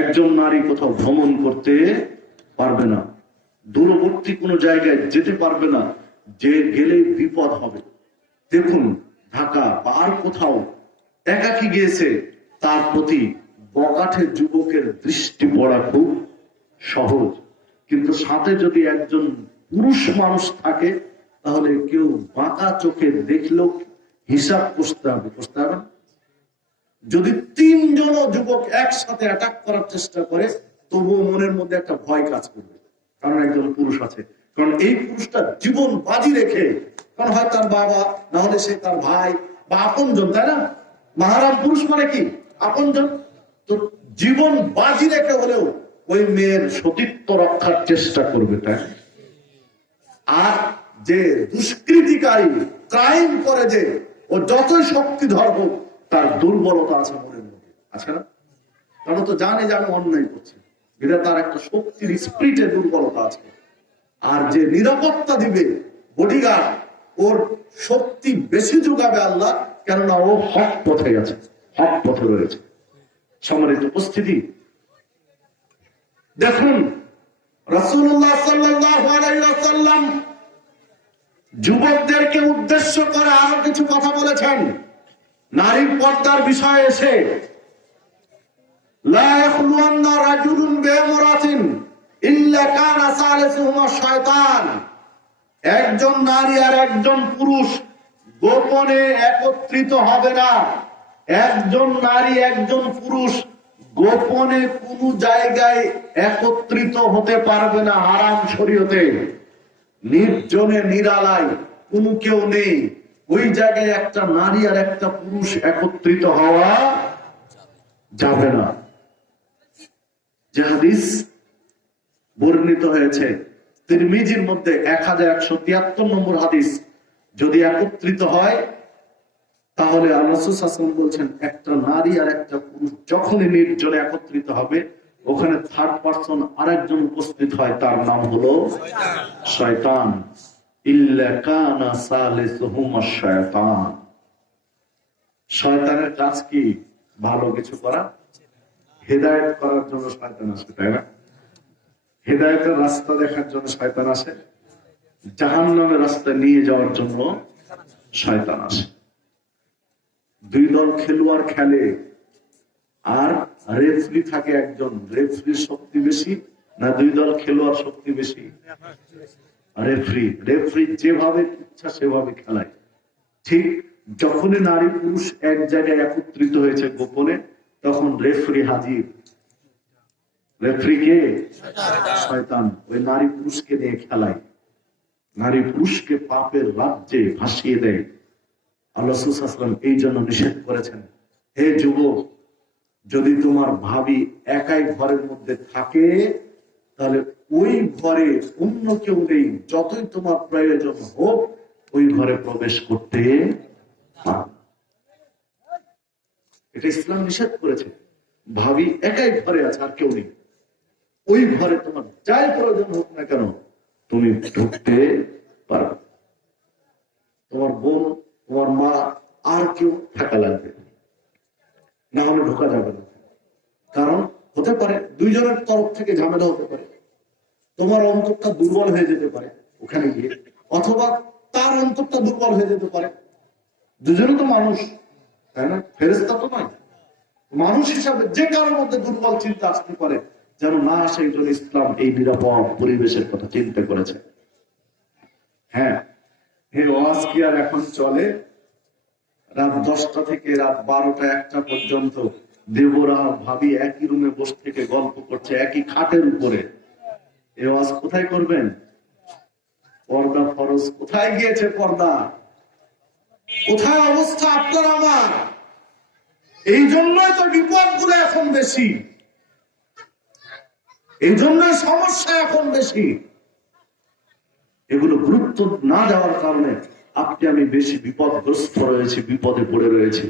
একজন নারী কোথাও ভ্রমণ করতে পারবে না, দূরবর্তী কোনো জায়গায় যেতে পারবে না, যে গেলে বিপদ হবে। দেখুন, ঢাকা বা আর কোথাও একাকি গিয়েছে, তার প্রতি বগাঠে যুবকের দৃষ্টি পড়া খুব সহজ, কিন্তু সাথে যদি একজন পুরুষ মানুষ থাকে তাহলে কেউ বাঁকা চোখে দেখলেও হিসাব করতে হবে, করতে হবে। যদি 3 জন যুবক একসাথে অ্যাটাক করার চেষ্টা করে, তবুও মনের মধ্যে একটা ভয় কাজ করবে, কারণ একজন পুরুষ আছে। কারণ এই পুরুষটা জীবন বাজি রেখে, কারণ হয় তার বাবা, না হলে সে তার ভাই বা আপনজন, তাই না? মাহারাম পুরুষ মানে কি? আপনজন। তো জীবন বাজি রেখে হলেও ওই মেয়ের সতীত্ব রক্ষার চেষ্টা করবে, তাই? আর যে দুষ্কৃতিকারী, ক্রাইম করে, যে ও যতই শক্তিধর হোক, তার দুর্বলতা আছে মনের মধ্যে, আছে না? কারণ তো জানে যে আমি অন্যায় করছি, এটা তার একটা শক্তির স্পিরিটের দুর্বলতা আছে। আর যে নিরাপত্তা দিবে, বডিগার্ড, ওর শক্তি বেশি যোগাবে আল্লাহ, কেননা ও হক পথে গেছে, হক পথে রয়েছে। সম্মানিত উপস্থিতি, দেখুন রাসূলুল্লাহ সাল্লাল্লাহু আলাইহি ওয়াসাল্লাম যুবকদেরকে উদ্দেশ্য করে আরো কিছু কথা বলেছেন নারীর পর্দার বিষয়ে এসে। লা ইয়াখলুয়ান্না রাজুলুন বিইমরাতিন ইল্লা কানা সালিসুহুমা শায়তান। একজন নারী আর একজন পুরুষ গোপনে একত্রিত হবে না। একজন নারী একজন পুরুষ গোপনে কোনো জায়গায় একত্রিত হতে পারবে না। হারাম শরীয়তে নির্জনে নিরালায় কোনো কেউ নেই, ওই জায়গায় একটা নারী আর একটা পুরুষ একত্রিত হওয়া যাবে না। যে হাদিস বর্ণিত হয়েছে তিরমিজির মধ্যে 1173 নম্বর হাদিস, যদি একত্রিত হয় তাহলে আল্লাহ রাসূল সাল্লাল্লাহু আলাইহি ওয়াসাল্লাম বলছেন, একটা নারী আর একটা পুরুষ যখনই নির্জনে একত্রিত হবে, ওখানে থার্ড পারসন আরেকজন উপস্থিত হয়, তার নাম হলো শয়তান। ইল্লা কানা সালিসুহুমা শায়তান। শয়তানের কাজ কি? ভালো কিছু করা, হেদায়েত করার জন্য শয়তান আসে, তাই না? হেদায়েতের রাস্তা দেখার জন্য শয়তান আসে, জাহান্নামের রাস্তা নিয়ে যাওয়ার জন্য শয়তান আসে। 2 দল খেলোয়াড় খেলে আর রেফারি থাকে একজন, রেফারির শক্তি বেশি না 2 দল খেলোয়াড় শক্তি বেশি? রেফারি যেভাবে ইচ্ছা সেভাবে খেলায়। ঠিক যখনই নারী পুরুষ এক জায়গায় একত্রিত হয়েছে গোপনে, তখন রেফারি হাজির। রেফারি কে? শয়তান। ওই নারী পুরুষকে নিয়ে খেলায়, নারী পুরুষকে পাপের রাজ্যে ভাসিয়ে দেয়। আল্লাহ রাসূল সাল্লাল্লাহু আলাইহি ওয়াসাল্লাম এই জন্য নিষেধ করেছেন, হে যুবক, যদি তোমার ভাবি একাই ঘরের মধ্যে থাকে, তাহলে ওই ঘরে অন্য কেউ নেই, যতই তোমার প্রয়োজন হোক ওই ঘরে প্রবেশ করতে পারবে। এটা ইসলাম নিষেধ করেছে। ভাবি একাই ঘরে আছে, আর কেউ নেই, ওই ঘরে তোমার যাই প্রয়োজন হোক না কেন তুমি ঢুকতে পারবে। তোমার বোন, তোমার মা, আর কেউ থাকা লাগবে না, হলে ঢোকা যাবে না। কারণ হতে পারে দুইজনের তরফ থেকে ঝামেলা হতে পারে, তোমার অন্তরটা দুর্বল হয়ে যেতে পারে ওখানে গিয়ে, অথবা তার অন্তরটা দুর্বল হয়ে যেতে পারে। দুজনে তো মানুষ, তাই না? ফেরেশতা তো নয়। মানুষ হিসাবে যে কারোর মধ্যে দুর্বল চিন্তা আসতে পারে, যেন না আসে। এই জন্য ইসলাম এই নিরাপদ পরিবেশের কথা চিন্তা করেছে। হ্যাঁ, এই ওয়াজ কি আর এখন চলে? রাত 10টা থেকে রাত 12টা 1টা পর্যন্ত দেবরা ভাবি একই রুমে বসে থেকে গল্প করছে একই খাটের উপরে। এই ওয়াজ কোথায় করবেন? পর্দা ফরজ কোথায় গিয়েছে? পর্দা কোথায়? অবস্থা আপনার আমার। এই জন্যই তো বিপদ গুলো এখন বেশি, এই জন্যই সমস্যা এখন বেশি। এগুলো গুরুত্ব না দেওয়ার কারণে আপনি আমি বেশি বিপদগ্রস্ত রয়েছি, বিপদে পড়ে রয়েছি।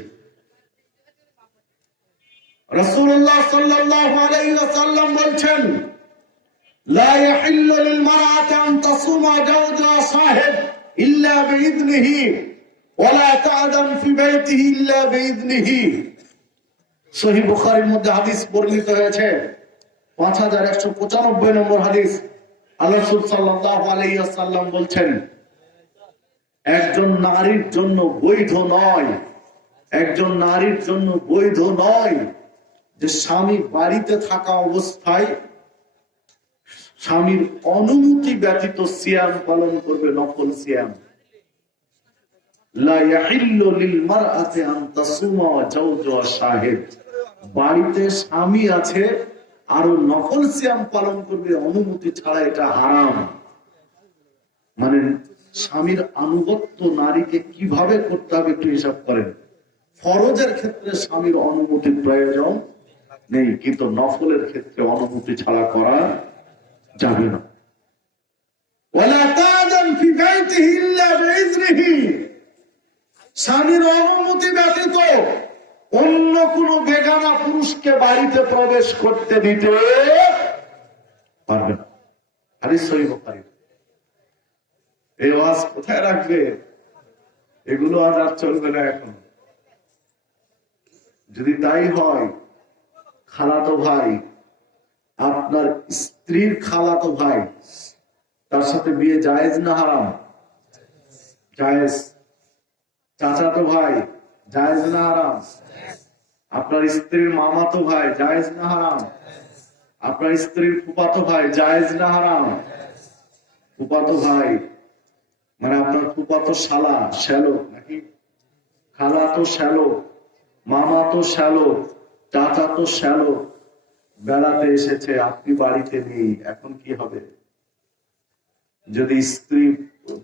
রাসূলুল্লাহ সাল্লাল্লাহু আলাইহি ওয়াসাল্লাম বলেন, লা ইয়াহিল্লু লিল মারআতি আন তাসুমা জাওজা সাহিব ইল্লা বিইذনিহি ওয়া লা তা'দাম ফি বাইতিহি ইল্লা বিইذনিহি। সহিহ বুখারীর মধ্যে হাদিস বর্ণিত হয়েছে, 5195 নম্বর হাদিস। আল্লাহ রাসূল সাল্লাল্লাহু আলাইহি ওয়াসাল্লাম বলেন, একজন নারীর জন্য বৈধ নয়, একজন নারীর জন্য বৈধ নয় যে স্বামী বাড়িতে থাকা অবস্থায় স্বামীর অনুমতি ব্যতীত সিয়াম পালন করবে, নফল সিয়াম। লা ইয়াহিল্লু লিল মারআতি আন তাসুমা জাওজা শাহিদ। বাড়িতে স্বামী আছে আর নফল সিয়াম পালন করবে অনুমতি ছাড়া, এটা হারাম। মানে স্বামীর আনুগত্য নারীকে কিভাবে করতে হবে একটু হিসাব করেন। ফরজের ক্ষেত্রে স্বামীর অনুমতির প্রয়োজন নেই, কিন্তু নফলের ক্ষেত্রে অনুমতি ছাড়া করা যাবে না। ওয়ালা তা'দান ফি বাইতিহি ইল্লা বিইذনিহি। স্বামীর অনুমতি ব্যতীত অন্য কোন বেগানা পুরুষকে বাড়িতে প্রবেশ করতে দিতে পারবে না। হাদিস সহিহ বুখারী। এই ওয়াজ কোথায় রাখবে? এগুলো আজ আর চলবে না এখন। যদি তাই হয়, খালাতো ভাই, আপনার স্ত্রীর খালাতো ভাই, তার সাথে বিয়ে জায়েজ না হারাম? জায়েজ। চাচাতো ভাই জায়েজ না হারাম? আপনার স্ত্রীর মামাতো ভাই জায়েজ না হারাম? আপনার স্ত্রীর ফুফাতো ভাই জায়েজ না হারাম? ফুফাতো ভাই মানে আপনার ফুফাতো শালা, শ্যালো নাকি? খালা তো শ্যালো, মামা তো শ্যালো, চাচা তো শ্যালো। বেড়াতে এসেছে, আপনি বাড়িতে নেই, এখন কি হবে? যদি স্ত্রী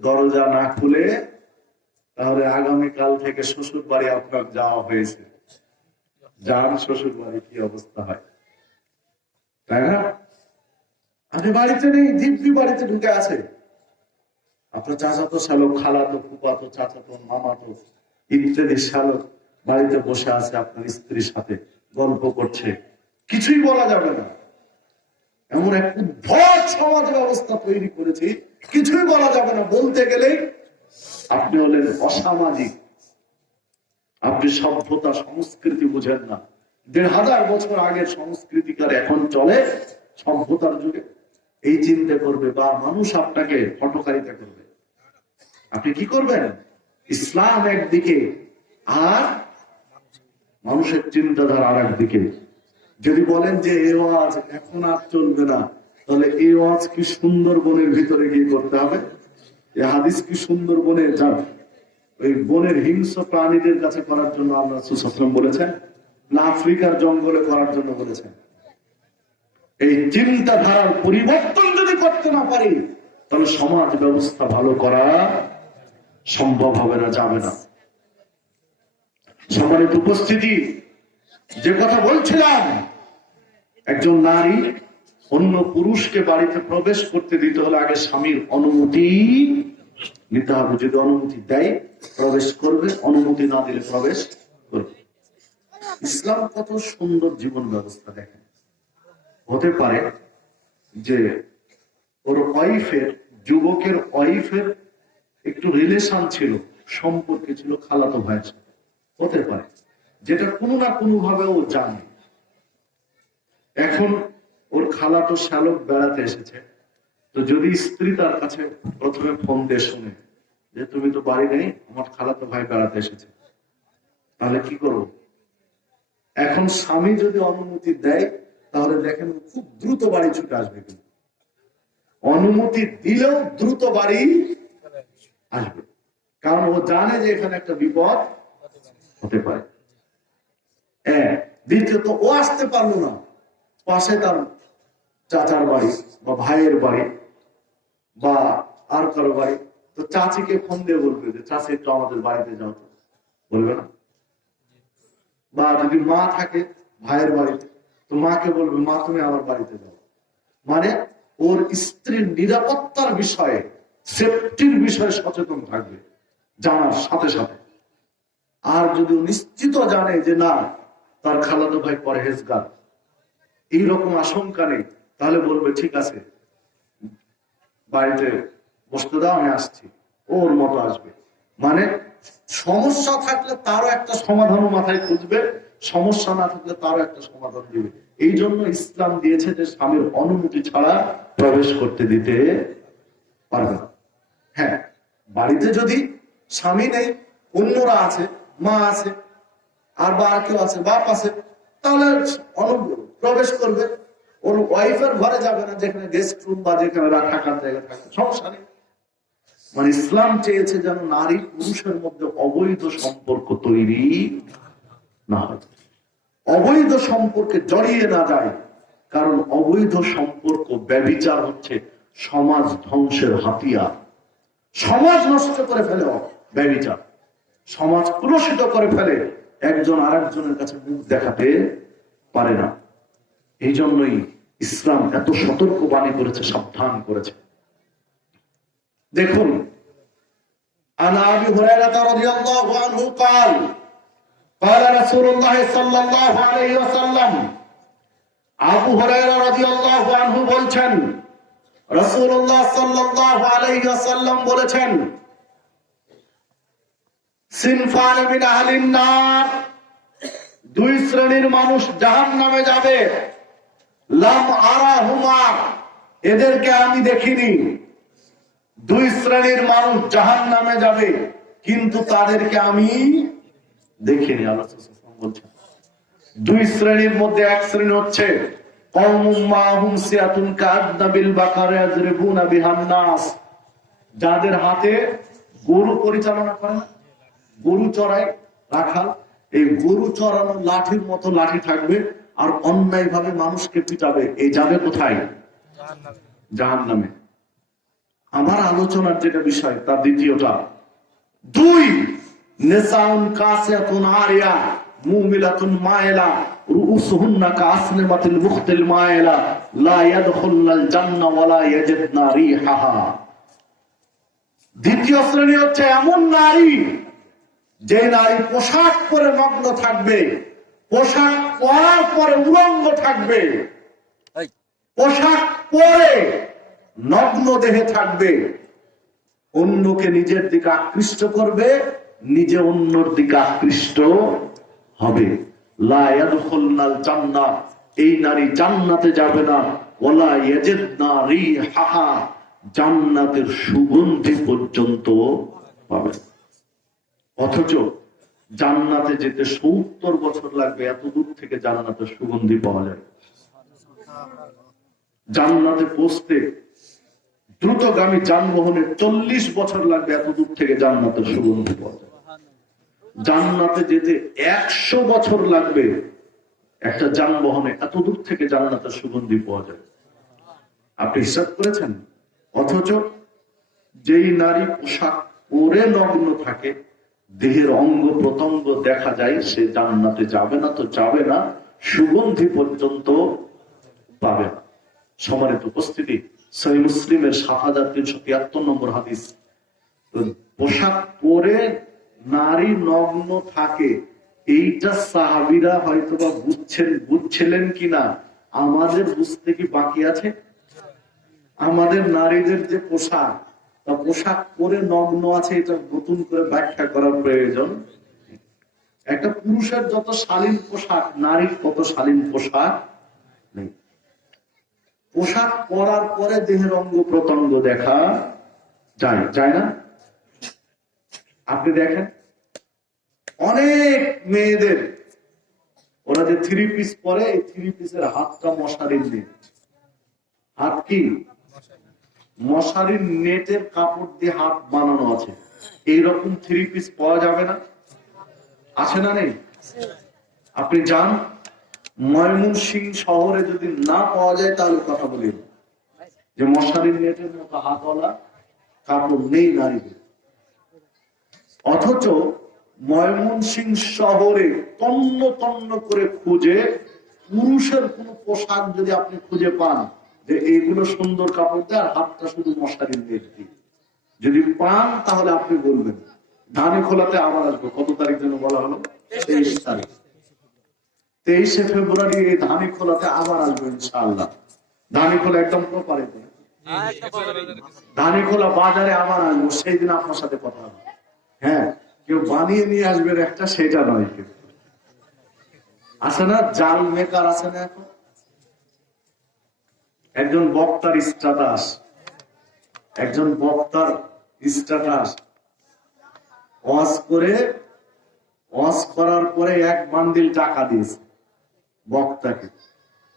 দরজা না খুলে, তাহলে আগামীকাল থেকে শ্বশুর বাড়ি আপনার যাওয়া হয়েছে। যান শ্বশুর বাড়ি, কি অবস্থা হয়, তাই না? আপনি বাড়িতে নেই, দিব্যি বাড়িতে ঢুকে আছে। আপনার চাচা তো শ্যালক, খালা তো, ফুপা তো, চাচা তো, মামা তো, ইত্যাদি শ্যালক বাড়িতে বসে আছে আপনার স্ত্রীর সাথে গল্প করছে, কিছুই বলা যাবে না। এমন এক উদ্ভট সমাজ ব্যবস্থা তৈরি করেছি, কিছুই বলা যাবে না। বলতে গেলে আপনি হলেন অসামাজিক, আপনি সভ্যতা সংস্কৃতি বুঝেন না। ১,৫০০ বছর আগের সংস্কৃতিকার এখন চলে সভ্যতার যুগে, এই চিন্তা করবে বা মানুষ আপনাকে হটকারিতা করবে। আপনি কি করবেন? ইসলাম একদিকে আর মানুষের চিন্তাধারা আর একদিকে। যদি বলেন যে এই ওয়াজ এখন আর চলবে না, তাহলে এই ওয়াজ কি সুন্দরবনের ভিতরে গিয়ে করতে হবে? এই হাদিস কি সুন্দরবনে যান ওই বনের হিংস্র প্রাণীদের কাছে করার জন্য আল্লাহ রাসূল সাল্লাল্লাহু আলাইহি ওয়াসাল্লাম বলেছেন, না আফ্রিকার জঙ্গলে করার জন্য বলেছেন? এই চিন্তাধারার পরিবর্তন যদি করতে না পারি, তাহলে সমাজ ব্যবস্থা ভালো করা সম্ভব হবে না, যাবে না। সম্মানিত উপস্থিতি, যে কথা বলছিলাম, একজন নারী অন্য পুরুষকে বাড়িতে প্রবেশ করতে দিতে হলে আগে স্বামীর অনুমতি নিতে হবে। যদি অনুমতি দেয় প্রবেশ করবে, অনুমতি না দিলে প্রবেশ করবে। ইসলাম কত সুন্দর জীবন ব্যবস্থা দেখেন। হতে পারে যে ওর ওয়াইফের, যুবকের ওয়াইফের একটু রিলেশন ছিল, সম্পর্কে ছিল খালাতো ভাইয়ের সাথে, হতে পারে, যেটা কোনো না কোনো ভাবে ও জানে। এখন ওর খালাতো শালক বেড়াতে এসেছে, তো যদি স্ত্রী তার কাছে প্রথমে ফোন দিয়ে শুনে যে তুমি তো বাড়ি নেই, আমার খালাতো ভাই বেড়াতে এসেছে, তাহলে কি করবো? এখন স্বামী যদি অনুমতি দেয় তাহলে দেখেন খুব দ্রুত বাড়ি ছুটে আসবে, কিন্তু অনুমতি দিলেও দ্রুত বাড়ি আসবে, কারণ ও জানে যে এখানে একটা বিপদ হতে পারে। দ্বিতীয়ত ও আসতে পারলো না, পাশে তার চাচার বাড়ি বা ভাইয়ের বাড়ি বা আর কারো বাড়ি, তো চাচিকে ফোন দিয়ে বলবে যে চাচি একটু আমাদের বাড়িতে যাও, তো বলবে না? বা যদি মা থাকে ভাইয়ের বাড়িতে, তো মাকে বলবে মা তুমি আমার বাড়িতে যাও। মানে ওর স্ত্রীর নিরাপত্তার বিষয়ে, সেফটির বিষয়ে সচেতন থাকবে জানার সাথে সাথে। আর যদি নিশ্চিত জানে যে না তার খালাতো ভাই পরহেজগার, এইরকম আশঙ্কা নেই, তাহলে বলবে ঠিক আছে বাড়িতে বসতে দাও, আমি আসছি, ওর মতো আসবে। মানে সমস্যা থাকলে তারও একটা সমাধান মাথায় খুঁজবে, সমস্যা না থাকলে তারও একটা সমাধান দিবে। এই জন্য ইসলাম দিয়েছে যে স্বামীর অনুমতি ছাড়া প্রবেশ করতে দিতে পারবে না। হ্যাঁ, বাড়িতে যদি স্বামী নেই, অন্যরা আছে, মা আছে, আর বা আর কেউ আছে, বাপ আছে, তাহলে প্রবেশ করবে। ওর ওয়াইফের ঘরে যাবে না, যেখানে গেস্ট রুম বা যেখানে থাকার জায়গা থাকে, সমস্যা নেই। মানে ইসলাম চেয়েছে যেন নারী পুরুষের মধ্যে অবৈধ সম্পর্ক তৈরি না হয়, অবৈধ সম্পর্কে জড়িয়ে না যায়। কারণ অবৈধ সম্পর্ক, ব্যভিচার হচ্ছে সমাজ ধ্বংসের হাতিয়ার। সমাজ নষ্ট করে ফেলে ব্যভিচার, সমাজ কুলসিত করে ফেলে, একজন আরেকজনের কাছে মুখ দেখাতে পারে না। এই জন্যই ইসলাম এত সতর্ক বাণী করেছে, সাবধান করেছে। দেখুন, عن أبي هريرة رضي الله عنه قال قال رسول الله صلى الله عليه وسلم, আবু হুরায়রা রাদিয়াল্লাহু আনহু বলছেন, রাসূলুল্লাহ সাল্লাল্লাহু আলাইহি ওয়াসাল্লাম বলেছেন, সিনফান মিন আহলিন নার, দুই শ্রেণীর মানুষ জাহান্নামে যাবে, লাম আরাহুমা, এদেরকে আমি দেখিনি। দুই শ্রেণীর মানুষ জাহান্নামে যাবে, কিন্তু তাদেরকে আমি দেখিনি। আল্লাহ সাল্লাল্লাহু বলছেন, দুই শ্রেণীর মধ্যে এক শ্রেণী হচ্ছে কওমুম মাহুম সিয়াতুন কাআদনাবিল বাকারা ইয়াজরিবুনা বিহান নাস, যাদের হাতে গরু পরিচালনা করে না, গরু চড়ায় রাখাল, এই গরু চড়ানো লাঠির মতো লাঠি থাকবে, আর অন্যায় ভাবে মানুষকে পিটাবে। এই যাবে কোথায়? জাহান্নামে। আমার আলোচনার যেটা বিষয় তার দ্বিতীয়টা, দুই নিসাউন কাসিয়াতুন আরিয়া মুমিলাতুন মাইলা রুউসুহুন্না কাসনিমাতিল মুখতিল মাইলা লা ইয়াদখুলনাল জান্নাহ ওয়া লা ইয়াজিদনা রিহাহা। দ্বিতীয় শ্রেণী হচ্ছে এমন নারী, যে নারী পোশাক পরে নগ্ন থাকবে, পোশাক পরার পরে উলঙ্গ থাকবে, পোশাক পরে নগ্ন দেহে থাকবে, অন্যকে নিজের দিকে আকৃষ্ট করবে, নিজে অন্যর দিকে আকৃষ্ট হবে। লা ইয়াদখুলনাল জান্নাহ, এই নারী জান্নাতে যাবে না। ওয়ালা ইয়াজিদনা রিহাহা, জান্নাতের সুগন্ধি পর্যন্ত পাবে। অথচ জান্নাতে যেতে 70 বছর লাগবে, এত দূর থেকে জান্নাতের সুগন্ধি পাওয়া যায়। জান্নাতে পৌঁছতে দ্রুতগামী যানবাহনে 40 বছর লাগবে, এত দূর থেকে জান্নাতের সুগন্ধি পাওয়া যায়। জান্নাতে যেতে 100 বছর লাগবে একটা যানবাহনে, এত দূর থেকে জান্নাতের সুগন্ধি পাওয়া যায়। আপনি হিসাব করেছেন? অথচ যেই নারী পোশাক পরে নগ্ন থাকে, দেহের অঙ্গ প্রত্যঙ্গ দেখা যায়, সে জান্নাতে যাবে না, তো যাবে না, সুগন্ধি পর্যন্ত পাবে না। সম্মানিত উপস্থিতি, সহিহ মুসলিমের 7373 নম্বর হাদিস, পোশাক পরে নারী নগ্ন থাকে, এইটা সাহাবীরা হয়তো বা বুঝছিলেন কিনা আমাদের বুঝতে কি বাকি আছে? আমাদের নারীদের যে পোশাক, তা পোশাক পরে নগ্ন আছে, এটা নতুন করে ব্যাখ্যা করার প্রয়োজন। একটা পুরুষের যত শালীন পোশাক, নারীর কত শালীন পোশাক নেই। পোশাক পরার পরে দেহের অঙ্গ প্রত্যঙ্গ দেখা যায় না? আপনি দেখেন অনেক মেয়েদের, ওরা যে থ্রি পিস পরে, এই থ্রি পিসের হাতটা মশারির নেট। হাত কি? মশারির নেটের কাপড় দিয়ে হাত বানানো আছে। এইরকম থ্রি পিস পাওয়া যাবে না? আছে না নেই? আপনি যান ময়মনসিংহ শহরে, যদি না পাওয়া যায় তাহলে কথা বলি যে মশারির নেটের মতো হাতওয়ালা কাপড় নেই নারীদের। অথচ ময়মনসিংহ শহরে তন্ন তন্ন করে খুঁজে পুরুষের কোন পোশাক যদি আপনি খুঁজে পান যে এইগুলো সুন্দর কাপড় দেয় আর হাতটা শুধু মশারির নেট দিয়ে, যদি পান তাহলে আপনি বলবেন। ধানি খোলাতে আবার আসবো, কত তারিখ যেন বলা হলো? 23 তারিখ, 23শে ফেব্রুয়ারি এই ধানি খোলাতে আবার আসবো ইনশাআল্লাহ। ধানি খোলা একদম প্রপারে, ধানি খোলা বাজারে আবার আসবো, সেই দিন আপনার সাথে কথা হবে। হ্যাঁ, কেউ বানিয়ে নিয়ে আসবেন একটা, সেটা নয়। কেউ আছে না জাল মেকার, আছে না? এখন একজন বক্তার স্ট্যাটাস, ওয়াজ করার পরে এক বান্ডিল টাকা দিয়েছে বক্তাকে।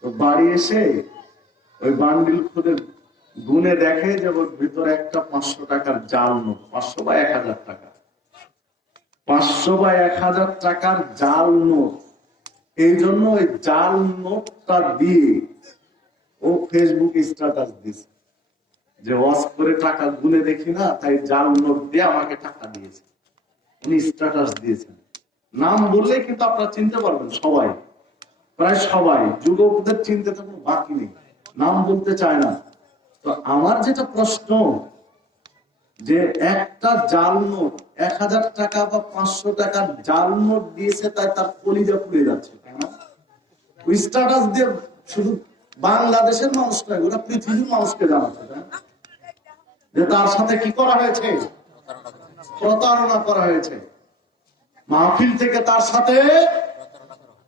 তো বাড়ি এসে ওই বান্ডিল খুলে গুনে দেখে যে ওর ভিতরে একটা 500 টাকার জাল নোট, 500 বা 1000 টাকা, 500 বা 1000 টাকার জাল নোট। এই জন্য ওই জাল নোটটা দিয়ে ও ফেসবুক স্ট্যাটাস দিয়েছে যে ওয়াজ করে টাকা গুনে দেখি না, তাই জাল নোট দিয়ে আমাকে টাকা দিয়েছে। উনি স্ট্যাটাস দিয়েছেন। নাম বললেই কিন্তু আপনারা চিনতে পারবেন, সবাই, প্রায় সবাই, যুবকদের চিনতে তো কোনো বাকি নেই, নাম বলতে চায় না। তো আমার যেটা প্রশ্ন, যে একটা জাল নোট 1000 টাকা বা 500 টাকার জাল নোট দিয়েছে, তাই তার কলিজা পুড়ে যাচ্ছে, তাই না? ওই স্ট্যাটাস দিয়ে শুধু বাংলাদেশের মানুষ নয়, ওরা পৃথিবীর মানুষকে জানাচ্ছে যে তার সাথে কি করা হয়েছে? প্রতারণা করা হয়েছে। মাহফিল থেকে তার সাথে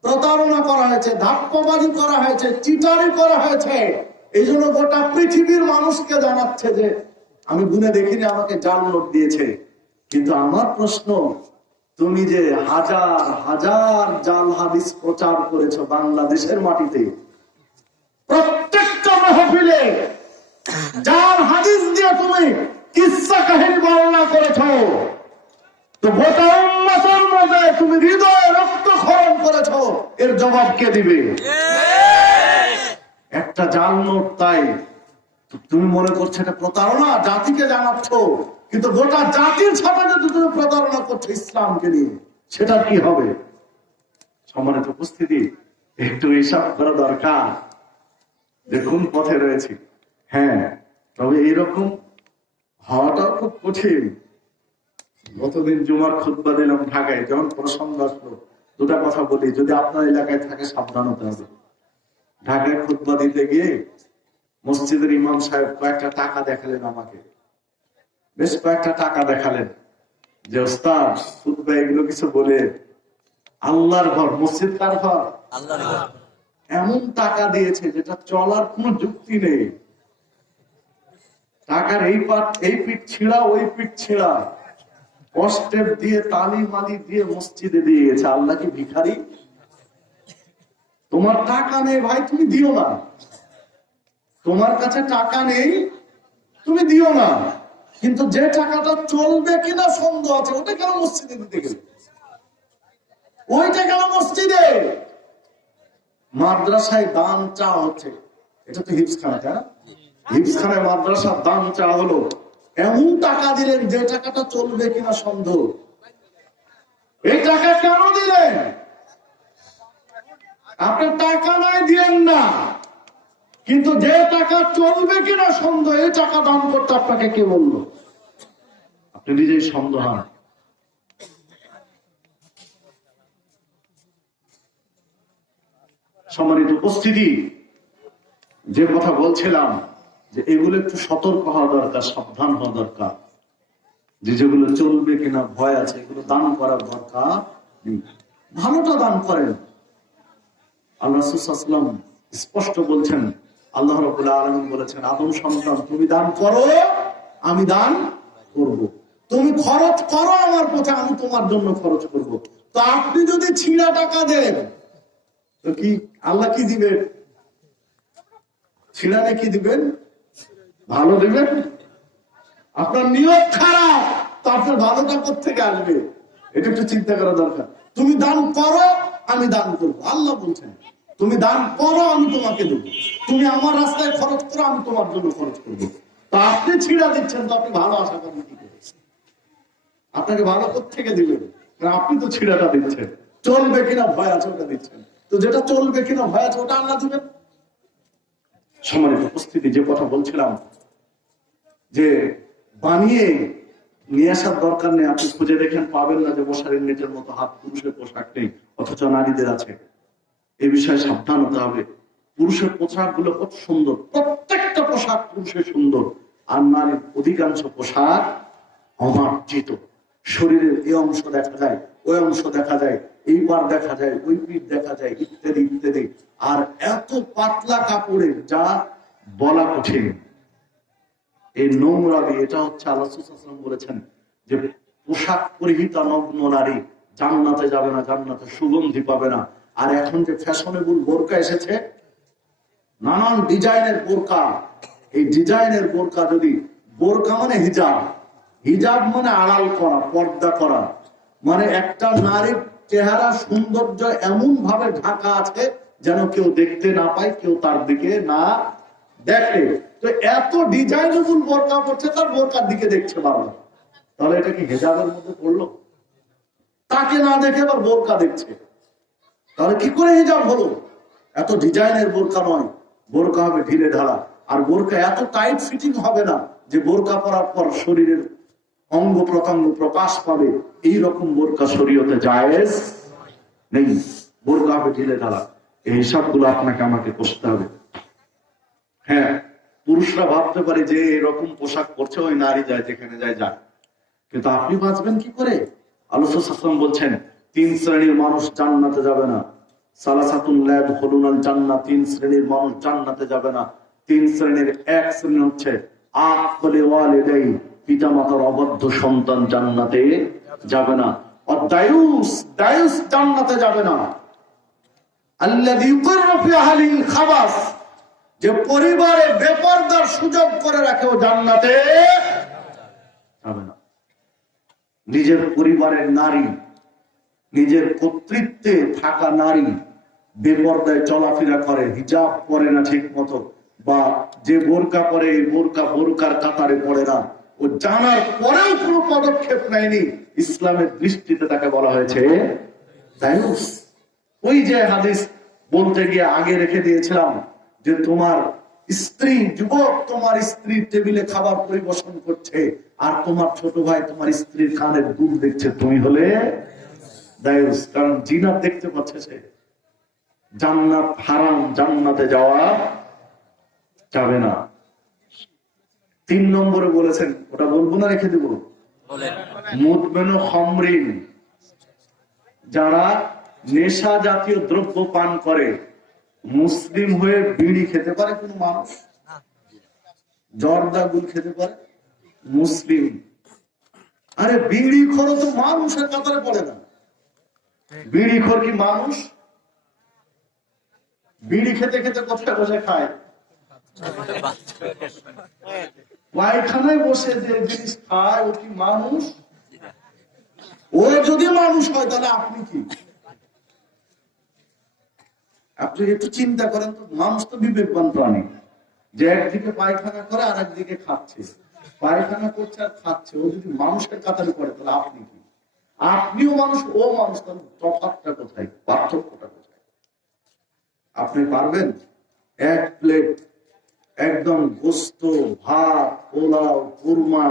প্রতারণা করা হয়েছে, ধাপ্পাবাজি করা হয়েছে, চিটারি করা হয়েছে। এই জন্য গোটা পৃথিবীর মানুষকে জানাচ্ছে যে আমি গুনে দেখিনি, আমাকে জাল নোট দিয়েছে। কিন্তু আমার প্রশ্ন, তুমি যে হাজার হাজার জাল হাদিস প্রচার করেছো বাংলাদেশের মাটিতে, প্রত্যেকটা মাহফিলে জাল হাদিস দিয়ে তুমি কিসসা কাহিনী বর্ণনা করেছো, তো গোটা উম্মতের মধ্যে তুমি হৃদয়ে রক্তক্ষরণ করেছো, এর জবাব কে দিবে? একটা জাল নোট, তাই তুমি মনে করছো এটা প্রতারণা, জাতিকে জানাচ্ছ, কিন্তু গোটা জাতির সাথে যদি তুমি প্রতারণা করছো ইসলামকে নিয়ে, সেটা কি হবে? সম্মানিত উপস্থিতি, একটু হিসাব করা দরকার যে কোন পথে রয়েছে। হ্যাঁ, তবে এইরকম হওয়াটাও খুব কঠিন। গতদিন জুমার খুতবা দিলাম ঢাকায়, যখন প্রসঙ্গ আসলো দুটা কথা বলি, যদি আপনার এলাকায় থাকে সাবধান হতে হবে। ঢাকায় খুতবা দিতে গিয়ে মসজিদের ইমাম সাহেব কয়েকটা টাকা দেখালেন আমাকে, বেশ কয়েকটা টাকা দেখালেন, যে ওস্তাদ খুতবা এগুলো কিছু বলে, আল্লাহর ঘর, মসজিদ কার ঘর? আল্লাহর ঘর। এমন টাকা দিয়েছে যেটা চলার কোনো যুক্তি নেই। টাকার এই পিঠ ছিঁড়া, ওই পিঠ ছিঁড়া, কষ্টের দিয়ে তালি মালি দিয়ে মসজিদে দিয়ে গেছে। আল্লাহ কি ভিখারি? তোমার টাকা নেই ভাই, তুমি দিও না। তোমার কাছে টাকা নেই, তুমি দিও না। কিন্তু যে টাকাটা চলবে কিনা সন্দেহ আছে, ওটা কেন মসজিদে দিতে গেলে? ওইটা কেন মসজিদে? মাদ্রাসায় দান চাওয়া হচ্ছে, এটা তো হিফজখানা, তাই না? হিফজখানায় মাদ্রাসার দান চাওয়া হলো, এমন টাকা দিলেন যে টাকাটা চলবে কিনা সন্দেহ। এই টাকা কেন দিলেন? আপনি টাকা নাই দিলেন না, কিন্তু যে টাকা চলবে কিনা সন্দেহ, এই টাকা দান করতে আপনাকে কে বললো? নিজেই সন্দেহান। সম্মানিত উপস্থিতি, যে কথা বলছিলাম যে এগুলো একটু সতর্ক হওয়া দরকার, সাবধান হওয়া দরকার, যে যেগুলো চলবে কিনা ভয় আছে এগুলো দান করার দরকার নেই। ভালোটা দান করেন। আল্লাহ রাসূল সাল্লাল্লাহু আলাইহি ওয়াসাল্লাম স্পষ্ট বলছেন, আল্লাহ রাব্বুল আলামিন বলেছেন, আদম সন্তান তুমি দান করো আমি দান করব, তুমি খরচ করো আমার পথে আমি তোমার জন্য খরচ করব। তো আপনি যদি ছিঁড়া টাকা দেন তো কি আল্লাহ কি দিবেন? ছিঁড়া কি দিবেন? ভালো দিবেন? আপনার নিয়ত খারাপ তো আপনার ভালোটা কোত্থেকে আসবে? এটা একটু চিন্তা করা দরকার। তুমি দান করো আমি দান করবো, আল্লাহ বলছেন তুমি দান করো আমি তোমাকে দেবো, তুমি আমার রাস্তায় খরচ করো আমি তোমার জন্য খরচ করবো। তো আপনি ছিঁড়া দিচ্ছেন তো আপনি ভালো আশা করেন কি করে? আপনাকে ভালো কোত্থেকে দিবেন? আপনি তো ছিঁড়াটা দিচ্ছেন, চলবে কিনা ভয় আছে ওটা দিচ্ছেন। তো যেটা চলবে কিনা ভয় আছে ওটা আল্লাহ দিবেন। সম্মানিত উপস্থিতি, যে কথা বলছিলাম যে বানিয়ে নিয়ে আসার দরকার নেই, আপনি খুঁজে দেখেন পাবেন না যে মশারির নেটের মতো হাত পুরুষের পোশাক নেই, অথচ নারীদের আছে। এই বিষয়ে সাবধান হতে হবে। পুরুষের পোশাক গুলো কত সুন্দর, প্রত্যেকটা পোশাক পুরুষের সুন্দর, আর নারীর অধিকাংশ পোশাক অমার্জিত। শরীরের এই অংশ দেখা যায়, ওই অংশ দেখা যায়, এই পার দেখা যায়, ওই পিঠ দেখা যায়, ইত্যাদি ইত্যাদি। আর এত পাতলা কাপড়ের যা বলা কঠিন। এই নোংরামি, এটা হচ্ছে আল্লাহ রাসূল সাল্লাল্লাহু আলাইহি ওয়াসাল্লাম বলেছেন যে পোশাক পরিহিতা নগ্ন নারী জান্নাতে যাবে না, জান্নাতে সুগন্ধি পাবে না। আর এখন যে ফ্যাশনেবল বোরকা এসেছে, নানান ডিজাইনের বোরকা, এই ডিজাইনের বোরকা, যদি বোরকা মানে হিজাব, হিজাব মানে আড়াল করা, পর্দা করা, মানে একটা নারীর চেহারা সৌন্দর্য এমন ভাবে ঢাকা আছে যেন কেউ দেখতে না পায়, কেউ তার দিকে না দেখে। তো এত ডিজাইনেবল বোরকা পড়ছে, তার বোরকার দিকে দেখছে বারবার, তাহলে এটা কি হিজাবের মধ্যে পড়লো? তাকে না দেখে আবার বোরকা দেখছে, তাহলে কি করে হিজাব হলো? এত ডিজাইনের বোরকা নয়, বোরকা হবে ঢিলে ঢালা। আর বোরকা এত টাইট ফিটিং হবে না যে বোরকা পরার পর শরীরের অঙ্গ প্রত্যঙ্গ প্রকাশ পাবে, এইরকম বোরকা শরীয়তে জায়েজ নেই। বোরকা হবে ঢিলে ঢালা। এই হিসাবগুলো আপনাকে আমাকে কষতে হবে। হ্যাঁ, পুরুষরা ভাবতে পারে যে এরকম পোশাক পরছে ওই নারী যায় যেখানে যায় যাক, কিন্তু আপনি বাঁচবেন কি করে? আল্লাহ রাসূল সাল্লাল্লাহু আলাইহি ওয়াসাল্লাম বলছেন, তিন শ্রেণীর মানুষ জান্নাতে যাবে না। সালাসাতুন লা ইয়াদখুলুনাল জান্নাহ, তিন শ্রেণীর মানুষ জান্নাতে যাবে না। তিন শ্রেণীর এক শ্রেণী হচ্ছে আক্কলে ওয়ালিদাই, পিতামাতার অবাধ্য সন্তান জান্নাতে যাবে না। আর দায়ুস, দায়ুস জান্নাতে যাবে না। আল্লাযী ইউকিরু ফি আহলিল খাবাস, যে পরিবারে বেপরদার সুযোগ করে রাখে ও জান্নাতে যাবে না। নিজের পরিবারের নারী, নিজের কর্তৃত্বে থাকা নারী বেপরদায় চলাফেরা করে, হিজাব পরে না ঠিক মতো, বা যে বোরকা পরে এই বোরকা বোরকার কাতারে পড়ে না, ও জানার পরেও কোনো পদক্ষেপ নেয়নি, ইসলামের দৃষ্টিতে তাকে বলা হয়েছে দায়ুস। ওই যে হাদিস বলতে গিয়ে আগে রেখে দিয়েছিলাম যে তোমার স্ত্রী, যুবক তোমার স্ত্রীর টেবিলে খাবার পরিবেশন করছে আর তোমার ছোট ভাই তোমার স্ত্রীর কানের দুধ দেখছে, তুমি হলে দায়ুস। কারণ জিনাত দেখতে পাচ্ছে সে। জান্নাত হারাম, জান্নাতে যাওয়া যাবে না। 3 নম্বরে বলেছেন, ওটা বলবো না রেখে দেবো, মুদমেন খামরিন, যারা নেশা জাতীয় দ্রব্য পান করে। মুসলিম হয়ে বিড়ি খেতে পারে কোন মানুষ? জর্দা গুল খেতে পারে মুসলিম? আরে বিড়ি খোর তো মানুষের কাতারে পড়ে না। বিড়ি খোর কি মানুষ? বিড়ি খেতে খেতে কোথায় বসে খায়? পায়খানায় বসে যে জিনিস খায় ও কি মানুষ? ও যদি মানুষ হয় তাহলে আপনি কি? আপনি একটু চিন্তা করেন তো, মানুষ তো বিবেকবান প্রাণী, যে একদিকে পায়খানা করে আর একদিকে খাচ্ছে, পায়খানা করছে আর খাচ্ছে। ও যদি মানুষের কাতারে পড়ে তাহলে আপনি কি? আপনিও মানুষ, ও মানুষ, তাহলে তফাৎটা কোথায়, পার্থক্যটা কোথায়? আপনি পারবেন এক প্লেট একদম গোস্ত, ভাত, পোলাও, কুরমা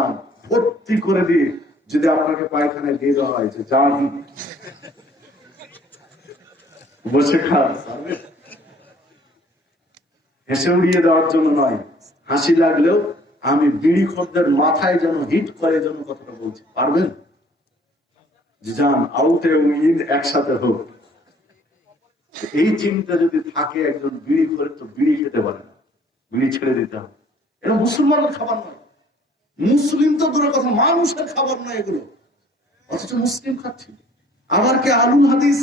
ভর্তি করে দিয়ে যদি আপনাকে পায়খানায় দিয়ে দেওয়া হয় যে যান বসে খান, হেসে উড়িয়ে দেওয়ার জন্য নয়, হাসি লাগলেও আমি বিড়ি খদ্দের মাথায় যেন হিট করে জন্য কথাটা বলছি, পারবেন? যান আউট এবং ইন একসাথে হোক, এই চিন্তা যদি থাকে একজন বিড়ি করে তো বিড়ি খেতে পারে না, বিড়ি ছেড়ে দিতে হবে। এটা মুসলমানের খাবার নয়, মুসলিম তো দূরের কথা, মানুষের খাবার নয় এগুলো, অথচ মুসলিম খাচ্ছে। আবার কে আলুল হাদিস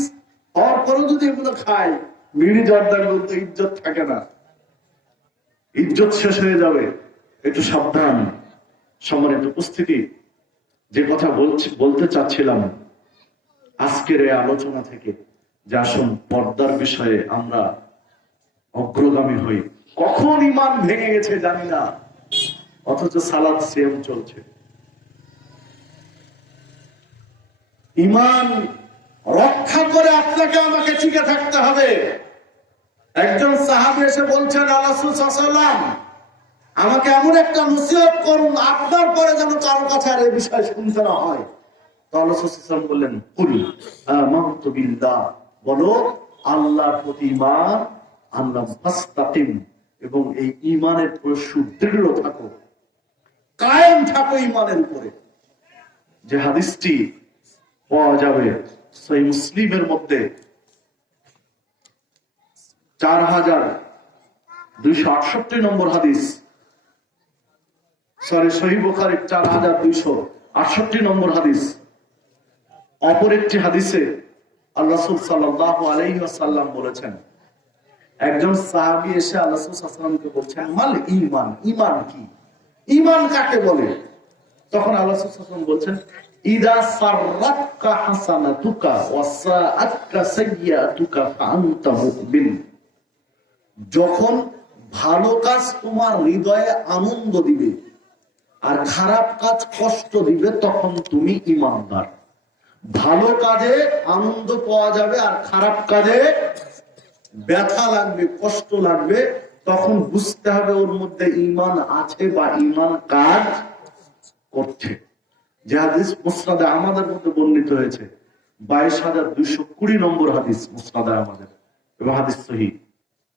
হওয়ার পরেও যদি এগুলো খায়, বিড়ি জর্দার বলতে ইজ্জত থাকে না, ইজ্জত শেষ হয়ে যাবে। একটু সাবধান। সম্মানিত উপস্থিতি, যে কথা বলতে চাচ্ছিলাম আজকের এই আলোচনা থেকে, যে আসুন পর্দার বিষয়ে আমরা অগ্রগামী হই। কখন ইমান ভেঙে গেছে জানি না, অথচ সালাত সিয়াম চলছে। ইমান রক্ষা করে আপনাকে আমাকে টিকে থাকতে হবে। একজন সাহাবী এসে বলছেন, আল্লাহ রাসূল সাল্লাল্লাহু আলাইহি ওয়াসাল্লাম আমাকে এমন একটা নসিহত করুন আপনার পরে যেন কারো কাছে আর এই বিষয় শুনতে না হয়। তো আল্লাহ রাসূল সাল্লাল্লাহু আলাইহি ওয়াসাল্লাম বললেন, কুল আমানতু বিল্লাহ, বলো আল্লাহর প্রতি ঈমান আনলাম, ফাস্তাকিম, এবং এই ঈমানের উপর সুদৃঢ় থাকো, কায়েম থাকো ঈমানের উপরে। যে হাদিসটি পাওয়া যাবে সহিহ মুসলিমের মধ্যে 4268 নম্বর হাদিস, সহিহ বুখারীর 4268 নম্বর হাদিস। অপর একটি হাদিসে আল্লাহ রাসূল সাল্লাল্লাহু আলাইহি ওয়াসাল্লাম বলেছেন, একজন সাহাবী এসে আল্লাহ রাসূল সাল্লাল্লাহু আলাইহি ওয়াসাল্লামকে বলছেন, মাল ঈমান, ঈমান কি, ঈমান কাকে বলে? তখন আল্লাহ রাসূল সাল্লাল্লাহু আলাইহি ওয়াসাল্লাম বলছেন, ইদা সাররাতকা হাসানাতুকা ওয়া সাআতকা সাইয়্যাতুকা ফাআনতা মুকবিল। যখন ভালো কাজ তোমার হৃদয়ে আনন্দ দিবে আর খারাপ কাজ কষ্ট দিবে, তখন তুমি ঈমানদার। ভালো কাজে আনন্দ পাওয়া যাবে আর খারাপ কাজে ব্যথা লাগবে, কষ্ট লাগবে, তখন বুঝতে হবে ওর মধ্যে ঈমান আছে বা ঈমান কাজ করছে। যে হাদিস মুসনাদে আমাদের মধ্যে বর্ণিত হয়েছে, 22,220 নম্বর হাদিস মুসনাদে আমাদের, এবং হাদিস সহিহ।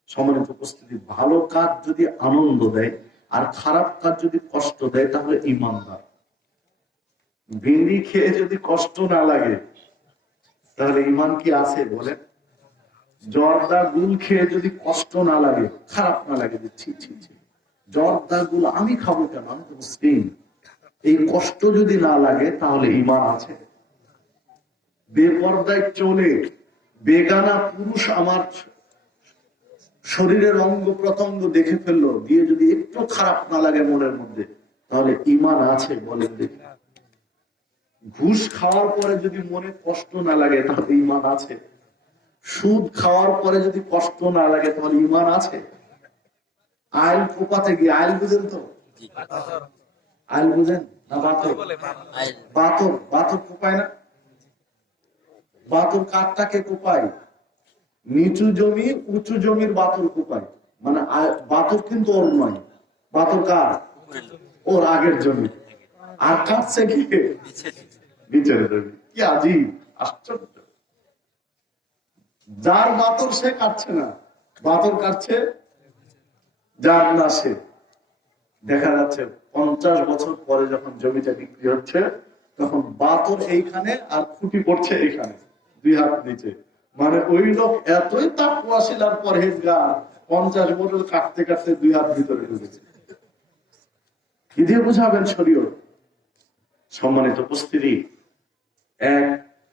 সম্মানিত উপস্থিতি, ভালো কাজ যদি আনন্দ দেয় আর খারাপ কাজ যদি কষ্ট দেয়, তাহলে ঈমানদার। বিড়ি খেয়ে যদি কষ্ট না লাগে, তাহলে ঈমান কি আছে বলেন? জর্দা গুল খেয়ে যদি কষ্ট না লাগে, খারাপ না লাগে, ছি ছি ছি, জর্দা গুল আমি খাবো কেন, আমি তো মুসলিম, এই কষ্ট যদি না লাগে, তাহলে ঈমান আছে। বেপরদায় চলে বেগানা পুরুষ আমার শরীরের অঙ্গ প্রত্যঙ্গ দেখে ফেললো, দিয়ে যদি একটু খারাপ না লাগে মনের মধ্যে, তাহলে ঈমান আছে বলেন দেখি? ঘুষ খাওয়ার পরে যদি মনে কষ্ট না লাগে, তাহলে ঈমান আছে? সুদ খাওয়ার পরে যদি কষ্ট না লাগে, তাহলে ঈমান আছে? আইল কোপাতে গিয়ে, আইল বুঝেন তো, আইল বুঝেন না? বাতর, বাতর, বাতর কোপায় না? বাতর কাঠটাকে কোপায়, নিচু জমি উঁচু জমির বাতর কোপায়, মানে বাতর কিন্তু ওর নয়, বাতর কার? ওর আগের জমি, আর কাটছে কি নিচের জমি। কি আজীব, আশ্চর্য! যার বাতর সে কাটছে না, বাতর কাটছে যার না সে। দেখা যাচ্ছে 50 বছর পরে যখন জমিটা বিক্রি হচ্ছে, তখন বাতর এইখানে আর খুঁটি পড়ছে এইখানে, 2 হাত নিচে। মানে ওই লোক এতই তাকওয়াশীল আর পরহেজগার, 50 বছর কাটতে কাটতে 2 হাত ভিতরে ঢুকেছে। কি দিয়ে বুঝাবেন শরীয়ত? সম্মানিত উপস্থিতি, এক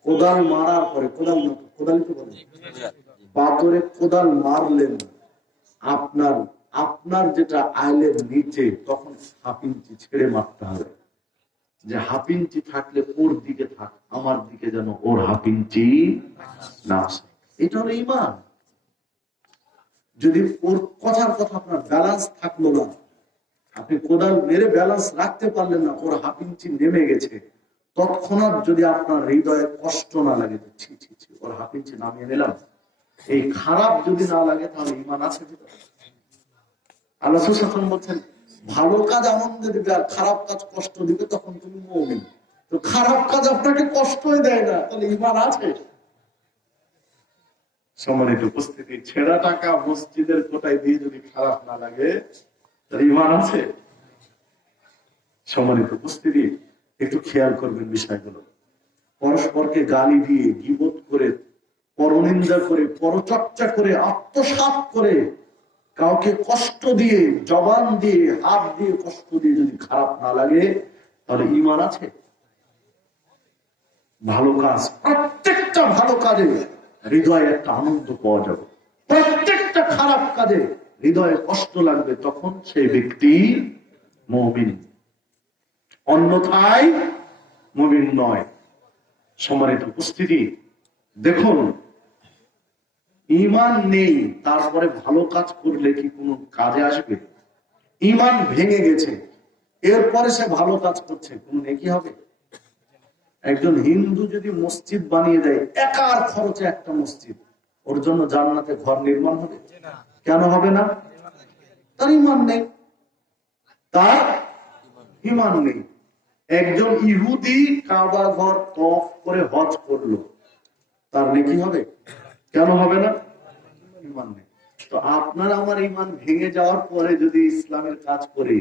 কোদাল মারার পরে, কোদাল তো বলে, বাতরে কোদাল মারলেন, আপনার যেটা আইলের নিচে, তখন 1/2 ইঞ্চি ছেড়ে মারতে হবে, যে 1/2 ইঞ্চি থাকলে ওর দিকে থাক, আমার দিকে যেন ওর 1/2 ইঞ্চি না আসে। এটা হলো ঈমান। যদি ওর কথার কথা আপনার ব্যালেন্স থাকলো না, আপনি কোদাল মেরে ব্যালেন্স রাখতে পারলেন না, ওর 1/2 ইঞ্চি নেমে গেছে, তৎক্ষণাৎ যদি আপনার হৃদয়ে কষ্ট না লাগে, ছি ছি ছি, ওর 1/2 ইঞ্চি নামিয়ে নিলাম, এই খারাপ যদি না লাগে, তাহলে ঈমান আছে। আল্লাহ রাসূল বলছেন, ভালো কাজ আনন্দ দিবে আর খারাপ কাজ কষ্ট দিবে, তখন তুমি মুমিন। তো তো খারাপ কাজ আপনাকে কষ্টই দেয় না, তাহলে ঈমান আছে? সম্মানিত উপস্থিতি, ছেঁড়া টাকা মসজিদের কোটায় দিয়ে যদি খারাপ না লাগে তাহলে ঈমান আছে? সম্মানিত উপস্থিতি, একটু খেয়াল করবেন বিষয়গুলো। পরস্পরকে গালি দিয়ে, গীবত করে, পরনিন্দা করে, পরচর্চা করে, আত্মসাৎ করে, কাউকে কষ্ট দিয়ে, জবান দিয়ে, হাত দিয়ে কষ্ট দিয়ে যদি খারাপ না লাগে তাহলে ঈমান আছে? ভালো কাজ, প্রত্যেকটা ভালো কাজে হৃদয়ে একটা আনন্দ পাওয়া যাবে, প্রত্যেকটা খারাপ কাজে হৃদয়ে কষ্ট লাগবে, তখন সেই ব্যক্তি মুমিন, অন্যথায় মুমিন নয়। সম্মানিত উপস্থিতি, দেখুন, ঈমান নেই তারপরে ভালো কাজ করলে কি কোনো কাজে আসবে? ঈমান ভেঙে গেছে, এরপরে সে ভালো কাজ করছে, কোন নেকি হবে? একজন হিন্দু যদি মসজিদ বানিয়ে দেয়, একার খরচে একটা মসজিদ, ওর জন্য জান্নাতে ঘর নির্মাণ হবে? কেন হবে না? তার ঈমান নেই, তার ঈমান নেই। একজন ইহুদি কাবা ঘর তওয়াফ করে হজ করলো, তার নেকি হবে? কেন হবে না? ঈমান নেই। তো আপনার আমার ঈমান ভেঙে যাওয়ার পরে যদি ইসলামের কাজ করি,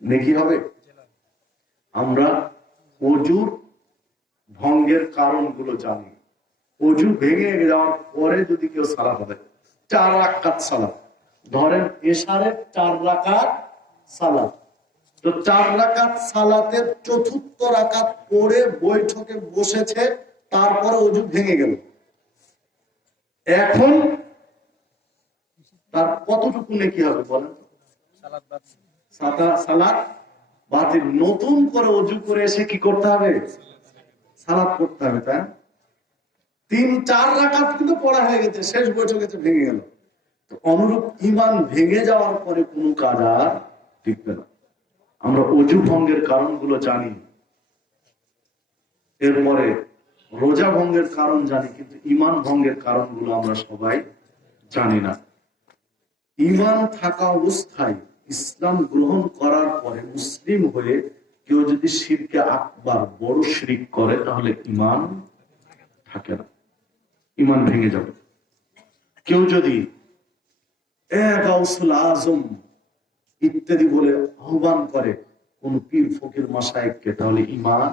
নেকি হবে? আমরা ওযুর ভঙ্গের কারণগুলো জানি। ওযু ভেঙে যাওয়ার পরে যদি কেউ সালাত আদায়, 4 রাকাত সালাত, ধরেন এশারের 4 রাকাত সালাত, তো 4 রাকাত সালাতের চতুর্থ রাকাত পড়ে বৈঠকে বসেছে, তারপরে ওযু ভেঙে গেল, এখন তার কতটুকু নেকি হবে বলেন? সালাত বাতিল। নতুন করে ওযু করে এসে কি করতে হবে? সালাত করতে হবে, তাই? 3-4 রাকাত কিন্তু পড়া হয়ে গেছে, শেষ বৈঠকে ভেঙে গেল। তো অনুরূপ ঈমান ভেঙে যাওয়ার পরে কোনো কাজ আর টিকবে না। আমরা ওযু ভঙ্গের কারণগুলো জানি, এরপরে রোজা ভঙ্গের কারণ জানি, কিন্তু ঈমান ভঙ্গের কারণগুলো আমরা সবাই জানি না। ঈমান থাকা অবস্থায়, ইসলাম গ্রহণ করার পরে মুসলিম হয়ে কেউ যদি শিরকে আকবার, বড় শিরক করে, তাহলে ঈমান থাকে না, ঈমান ভেঙে যাবে। কেউ যদি গাউসুল আজম ইত্যাদি বলে আহ্বান করে কোন পীর ফকির মাশায়েখকে, তাহলে ঈমান।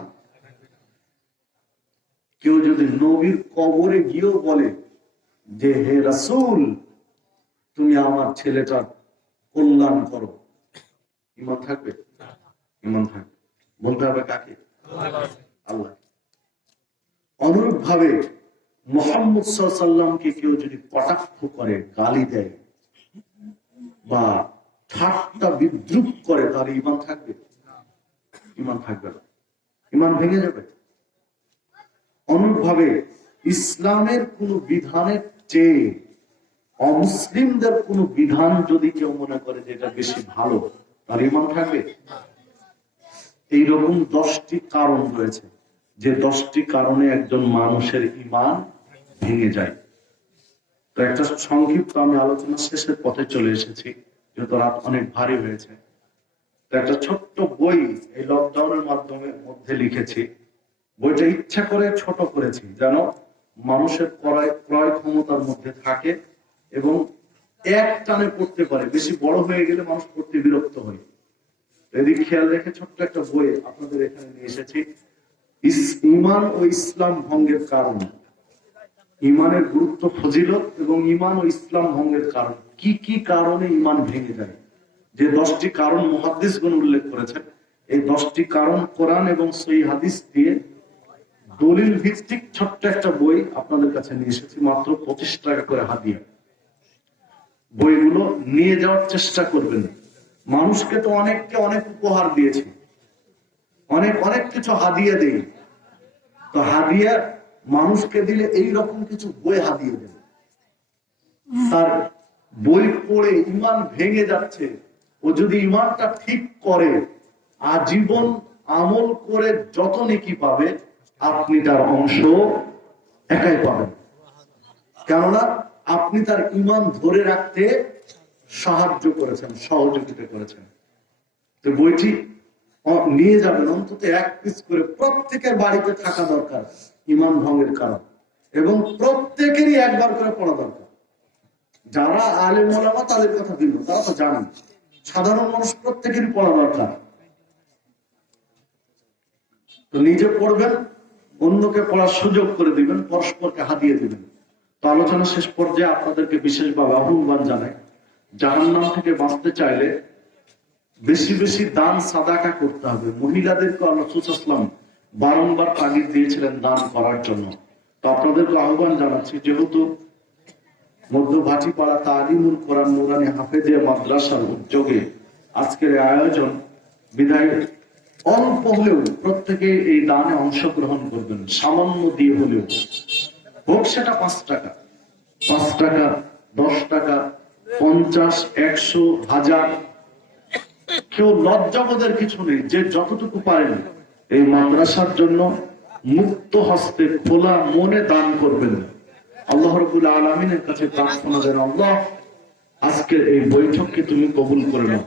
কেউ যদি নবীর কবরে গিয়েও বলে যে হে রাসূল, তুমি আমার ছেলেটার কল্যাণ করো, ঈমান থাকবে? ঈমান থাকবে। বলতে হবে কাকে? আল্লাহ। অনুরূপ ভাবে মুহাম্মদ সাল্লাল্লাহু আলাইহি ওয়াসাল্লামকে কেউ যদি কটাক্ষ করে, গালি দেয় বা ঠাট্টা বিদ্রূপ করে, তাহলে ঈমান থাকবে? ঈমান থাকবে না, ঈমান ভেঙে যাবে। অনুরূপ ভাবে ইসলামের কোন বিধানের চেয়ে অমুসলিমদের কোন বিধান যদি কেউ মনে করে যে এটা বেশি ভালো, তার ঈমান থাকবে? এইরকম 10টি কারণ রয়েছে, যে 10টি কারণে একজন মানুষের ঈমান ভেঙে যায়। তো একটা সংক্ষিপ্ত আমি আলোচনা শেষের পথে চলে এসেছি, যেহেতু রাত অনেক ভারী হয়েছে। তো একটা ছোট্ট বই এই লকডাউনের মধ্যে লিখেছি। বইটা ইচ্ছা করে ছোট করেছি যেন মানুষের ক্রয় ক্ষমতার মধ্যে থাকে এবং এক টানে পড়তে পারে। বেশি বড় হয়ে গেলে মানুষ পড়তে বিরক্ত হয়। এদিক খেয়াল রেখে ছোট্ট একটা বই আপনাদের এখানে নিয়ে এসেছি, ঈমান ও ইসলাম ভঙ্গের কারণ। ঈমানের গুরুত্ব, ফজিলত এবং ঈমান ও ইসলাম ভঙ্গের কারণ, কি কি কারণে ঈমান ভেঙে যায়। যে 10টি কারণ মুহাদ্দিসগণ উল্লেখ করেছেন, এই 10টি কারণ কোরআন এবং সহিহ হাদিস দিয়ে দলিল ভিত্তিক ছোট্ট একটা বই আপনাদের কাছে নিয়ে এসেছি, মাত্র 25 টাকা করে হাদিয়া। বইগুলো নিয়ে যাওয়ার চেষ্টা করবেন। মানুষকে তো অনেককে অনেক উপহার দিয়েছি, অনেক অনেক কিছু হাদিয়া দেই, তো হাদিয়া মানুষকে দিলে এইরকম কিছু বই হাদিয়ে দেবে। তার বই পড়ে ঈমান ভেঙে যাচ্ছে, ও যদি ঈমানটা ঠিক করে আজীবন আমল করে যত নেকি পাবে, আপনি তার অংশ একাই পাবেন। কেননা আপনি তার ঈমান ধরে রাখতে সাহায্য করেছেন, সহযোগিতা করেছেন। তো বইটি নিয়ে যাবেন, অন্তত 1 পিস করে প্রত্যেকের বাড়িতে থাকা দরকার ইমান ভঙ্গের কারণ, এবং প্রত্যেকেরই একবার করে পড়া দরকার। যারা আলেম ওলামা তাদের কথা দিল, তারা তো জানেন, সাধারণ মানুষ প্রত্যেকেরই পড়া দরকার। তো নিজে পড়বেন, অন্যকে পড়ার সুযোগ করে দিবেন, পরস্পরকে হাতিয়ে দিবেন। তো আলোচনা শেষ পর্যায়ে আপনাদেরকে বিশেষভাবে আহ্বান জানাই, জাহান্নাম থেকে বাঁচতে চাইলে বেশি বেশি দান সাদাকা করতে হবে। মহিলাদেরকে রাসূল সাল্লাল্লাহু বারংবার তাগিদ দিয়েছিলেন দান করার জন্য। তো আপনাদেরকে আহ্বান জানাচ্ছি, যেহেতু মধ্য ভাটিপাড়া তালিমুল কোরআন নুরানি হাফেজিয়া মাদ্রাসার উদ্যোগে আজকের আয়োজন, বিধায় অল্প হলেও প্রত্যেকে এই দানে অংশগ্রহণ করবেন, সামান্য দিয়ে হলেও হোক, সেটা 5 টাকা, 5 টাকা, 10 টাকা, 50, 100, 1000, কেউ লজ্জাবোধের কিছু নেই। যে যতটুকু পারেন এই মাদ্রাসার জন্য মুক্ত হস্তে খোলা মনে দান করবেন। আল্লাহ রাব্বুল আলামিনের কাছে প্রার্থনা করেন, আল্লাহ আজকের এই বৈঠককে তুমি কবুল করে নাও।